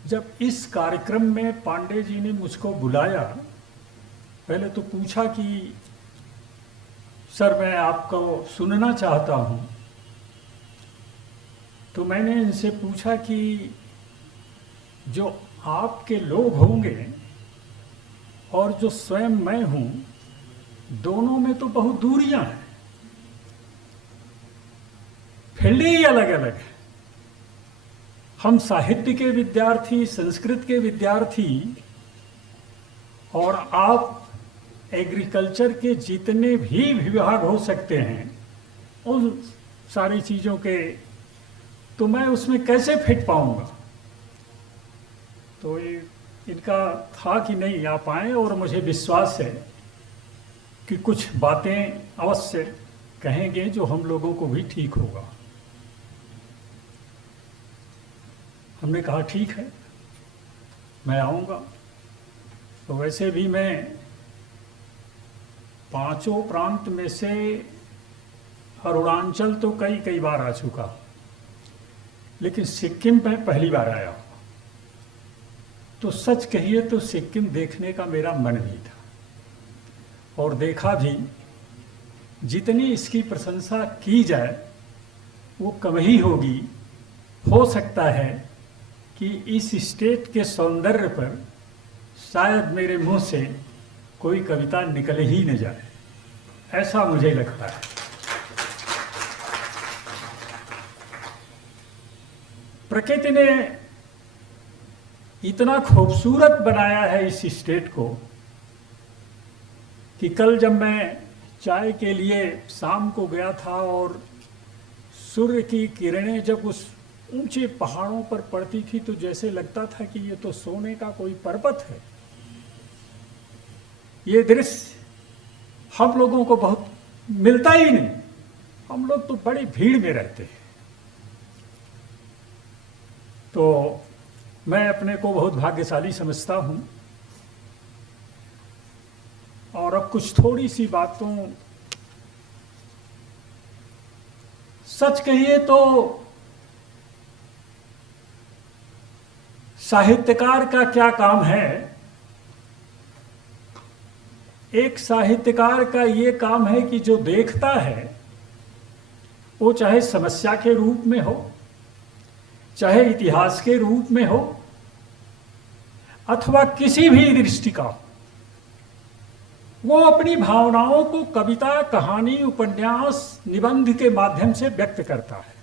जब इस कार्यक्रम में पांडे जी ने मुझको बुलाया, पहले तो पूछा कि सर मैं आपको सुनना चाहता हूँ। तो मैंने इनसे पूछा कि जो आपके लोग होंगे और जो स्वयं मैं हूँ, दोनों में तो बहुत दूरियां हैं, फील्डें ही अलग अलग हैं। हम साहित्य के विद्यार्थी, संस्कृत के विद्यार्थी, और आप एग्रीकल्चर के जितने भी विभाग हो सकते हैं उन सारी चीज़ों के, तो मैं उसमें कैसे फिट पाऊंगा। तो ये इनका था कि नहीं आ पाए, और मुझे विश्वास है कि कुछ बातें अवश्य कहेंगे जो हम लोगों को भी ठीक होगा। हमने कहा ठीक है, मैं आऊँगा। तो वैसे भी मैं पांचों प्रांत में से अरुणाचल तो कई बार आ चुका, लेकिन सिक्किम में पहली बार आया। तो सच कहिए तो सिक्किम देखने का मेरा मन भी था और देखा भी, जितनी इसकी प्रशंसा की जाए वो कम ही होगी। हो सकता है कि इस स्टेट के सौंदर्य पर शायद मेरे मुंह से कोई कविता निकल ही न जाए, ऐसा मुझे लगता है। प्रकृति ने इतना खूबसूरत बनाया है इस स्टेट को कि कल जब मैं चाय के लिए शाम को गया था और सूर्य की किरणें जब उस ऊंचे पहाड़ों पर पड़ती थी तो जैसे लगता था कि ये तो सोने का कोई पर्वत है। ये दृश्य हम लोगों को बहुत मिलता ही नहीं, हम लोग तो बड़ी भीड़ में रहते हैं। तो मैं अपने को बहुत भाग्यशाली समझता हूं। और अब कुछ थोड़ी सी बातों, सच कहिए तो साहित्यकार का क्या काम है। एक साहित्यकार का ये काम है कि जो देखता है वो चाहे समस्या के रूप में हो, चाहे इतिहास के रूप में हो, अथवा किसी भी दृष्टि का, वो अपनी भावनाओं को कविता, कहानी, उपन्यास, निबंध के माध्यम से व्यक्त करता है।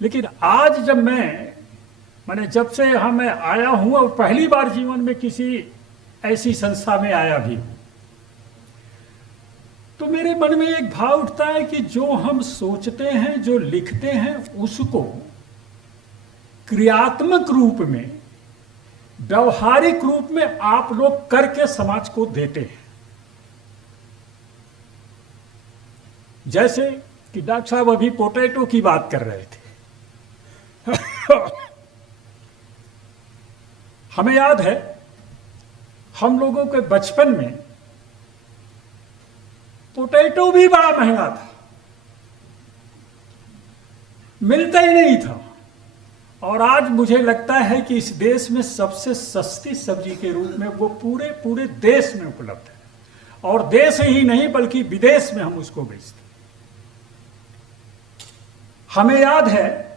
लेकिन आज जब मैंने जब से यहाँ मैं आया हूँ और पहली बार जीवन में किसी ऐसी संस्था में आया भी हूँ, तो मेरे मन में एक भाव उठता है कि जो हम सोचते हैं, जो लिखते हैं, उसको क्रियात्मक रूप में, व्यवहारिक रूप में आप लोग करके समाज को देते हैं। जैसे कि डॉक्टर साहब अभी पोटैटो की बात कर रहे थे। हमें याद है हम लोगों के बचपन में पोटैटो भी बड़ा महंगा था, मिलता ही नहीं था। और आज मुझे लगता है कि इस देश में सबसे सस्ती सब्जी के रूप में वो पूरे देश में उपलब्ध है। और देश ही नहीं बल्कि विदेश में हम उसको बेचते हैं। हमें याद है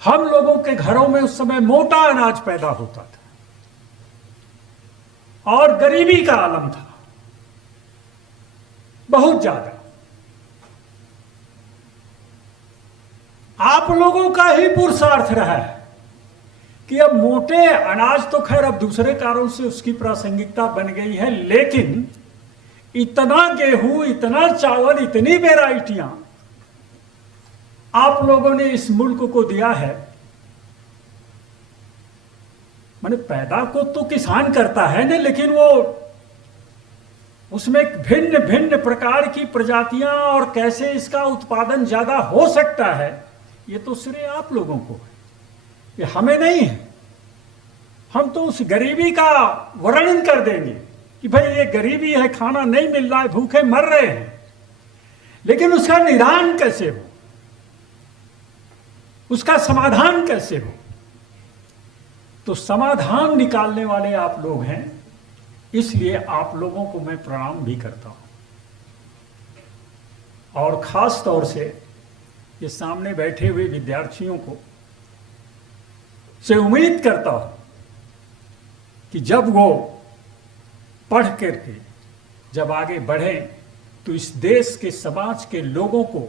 हम लोगों के घरों में उस समय मोटा अनाज पैदा होता था और गरीबी का आलम था बहुत ज्यादा। आप लोगों का ही पुरुषार्थ रहा है कि अब मोटे अनाज तो खैर अब दूसरे कारणों से उसकी प्रासंगिकता बन गई है, लेकिन इतना गेहूं, इतना चावल, इतनी वेराइटियां आप लोगों ने इस मुल्क को दिया है। माने पैदा को तो किसान करता है ना, लेकिन वो उसमें भिन्न भिन्न प्रकार की प्रजातियां और कैसे इसका उत्पादन ज्यादा हो सकता है, ये तो श्रेय आप लोगों को है, ये हमें नहीं है। हम तो उस गरीबी का वर्णन कर देंगे कि भाई ये गरीबी है, खाना नहीं मिल रहा है, भूखे मर रहे हैं, लेकिन उसका निदान कैसे हो, उसका समाधान कैसे हो। तो समाधान निकालने वाले आप लोग हैं, इसलिए आप लोगों को मैं प्रणाम भी करता हूं। और खास तौर से ये सामने बैठे हुए विद्यार्थियों को से उम्मीद करता हूं कि जब वो पढ़ करके जब आगे बढ़ें तो इस देश के, समाज के लोगों को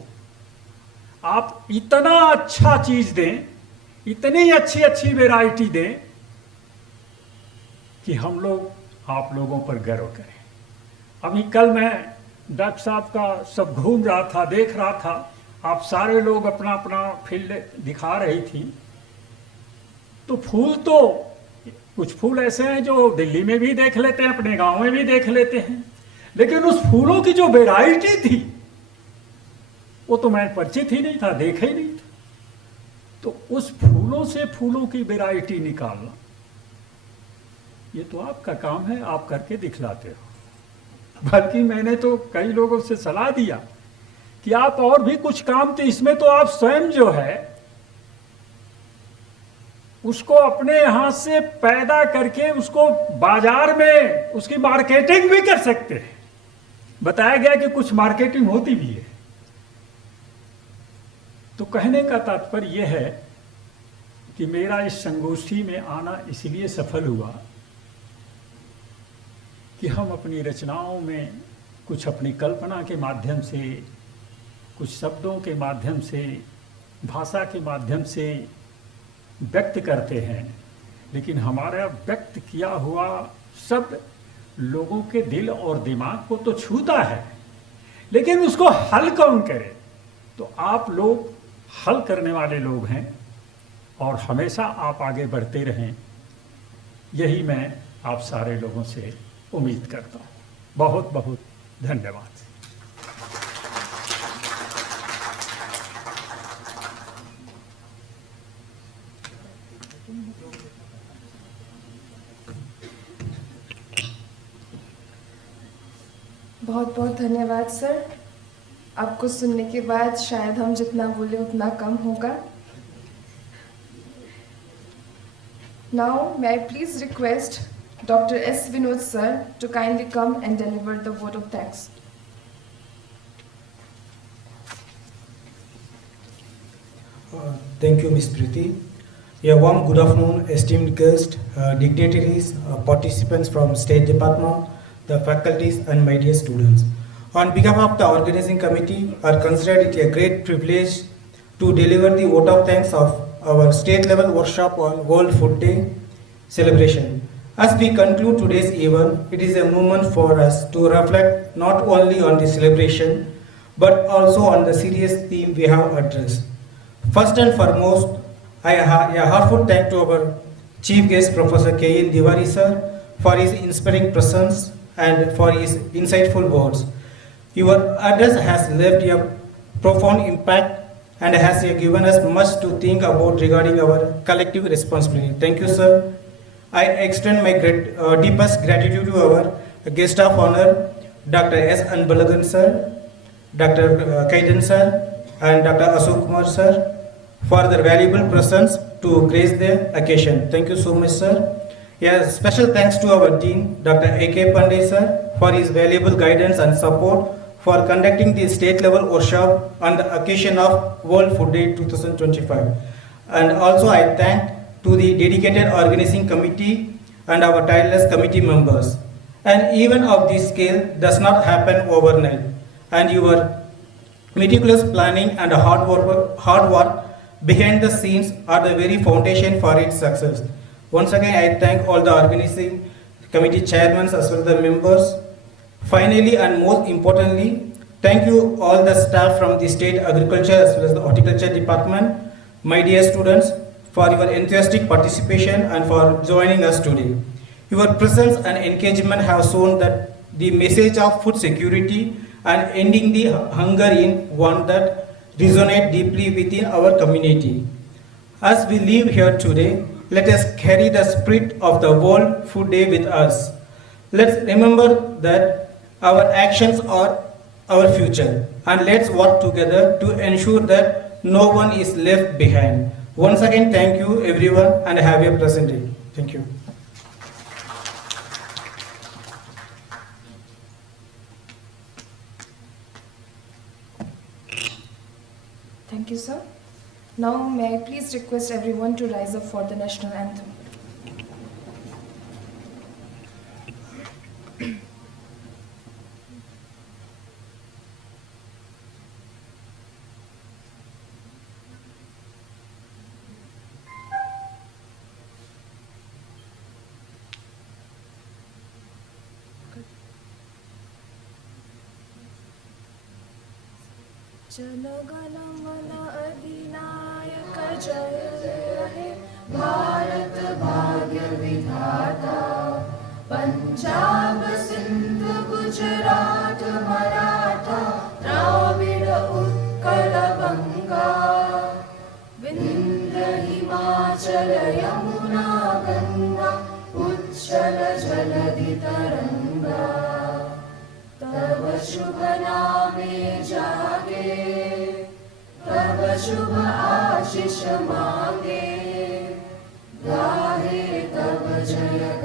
आप इतना अच्छा चीज दें, इतनी अच्छी अच्छी वैरायटी दें कि हम लोग आप लोगों पर गर्व करें। अभी कल मैं डॉक्टर साहब का सब घूम रहा था, देख रहा था, आप सारे लोग अपना अपना फील्ड दिखा रही थी। तो फूल तो कुछ फूल ऐसे हैं जो दिल्ली में भी देख लेते हैं, अपने गांव में भी देख लेते हैं, लेकिन उस फूलों की जो वैरायटी थी वो तो मैं परिचित ही नहीं था, देखा ही नहीं था। तो उस फूलों से फूलों की वैरायटी निकालना ये तो आपका काम है, आप करके दिखलाते हो। बल्कि मैंने तो कई लोगों से सलाह दिया कि आप और भी कुछ काम, तो इसमें तो आप स्वयं जो है उसको अपने यहां से पैदा करके उसको बाजार में उसकी मार्केटिंग भी कर सकते हैं। बताया गया कि कुछ मार्केटिंग होती भी है। तो कहने का तात्पर्य यह है कि मेरा इस संगोष्ठी में आना इसलिए सफल हुआ कि हम अपनी रचनाओं में कुछ अपनी कल्पना के माध्यम से, कुछ शब्दों के माध्यम से, भाषा के माध्यम से व्यक्त करते हैं, लेकिन हमारा व्यक्त किया हुआ शब्द लोगों के दिल और दिमाग को तो छूता है, लेकिन उसको हल कौन करे? तो आप लोग हल करने वाले लोग हैं और हमेशा आप आगे बढ़ते रहें, यही मैं आप सारे लोगों से उम्मीद करता हूँ। बहुत बहुत धन्यवाद। बहुत बहुत धन्यवाद सर। आपको सुनने के बाद शायद हम जितना बोले उतना कम होगा। Now may I please request Dr. S. Vinod sir to kindly come and deliver the vote of thanks. Thank you, Ms. Priti. A warm good afternoon, esteemed guests, dignitaries, participants from State Department, the faculties and my dear students. On behalf of the organizing committee, I consider it a great privilege to deliver the vote of thanks of our state level workshop on World Food Day celebration. As we conclude today's event, it is a moment for us to reflect not only on the celebration, but also on the serious theme we have addressed. First and foremost, I have a heartfelt thank to our chief guest, Professor K.N. Diwari sir, for his inspiring presence and for his insightful words. Your address has left a profound impact and has given us much to think about regarding our collective responsibility. Thank you, sir. I extend my deepest gratitude to our guest of honor, Dr. S. Anbalagan sir, Dr. Kaidan sir, and Dr. Ashok Kumar sir for their valuable presence to grace the occasion. Thank you so much, sir. A special thanks to our Dean, Dr. A.K. Pandey sir, for his valuable guidance and support for conducting the state level workshop on the occasion of World Food Day 2025. And also I thank to the dedicated organizing committee and our tireless committee members. And even of this scale does not happen overnight. And your meticulous planning and hard work behind the scenes are the very foundation for its success. Once again, I thank all the organizing committee chairmen as well as the members. Finally and most importantly, thank you all the staff from the State Agriculture as well as the Horticulture Department, my dear students, for your enthusiastic participation and for joining us today. Your presence and engagement have shown that the message of food security and ending the hunger in one that resonate deeply within our community. As we live here today, let us carry the spirit of the World Food Day with us. Let's remember that our actions are our future, and let's work together to ensure that no one is left behind. Once again, thank you everyone and have a pleasant day. Thank you. Thank you, sir. Now, may I please request everyone to rise up for the national anthem. जनगण मन अधिनायक जय जय हे भारत भाग्य विधाता पंजाब सिंध गुजरात मराठा द्राविड उत्कल बंगा विंध्य हिमाचल यमुना गंगा उच्चल जलधि तरंगा तब शुभ नामे जागे तब शुभ आशीष मांगे गाहे तब जय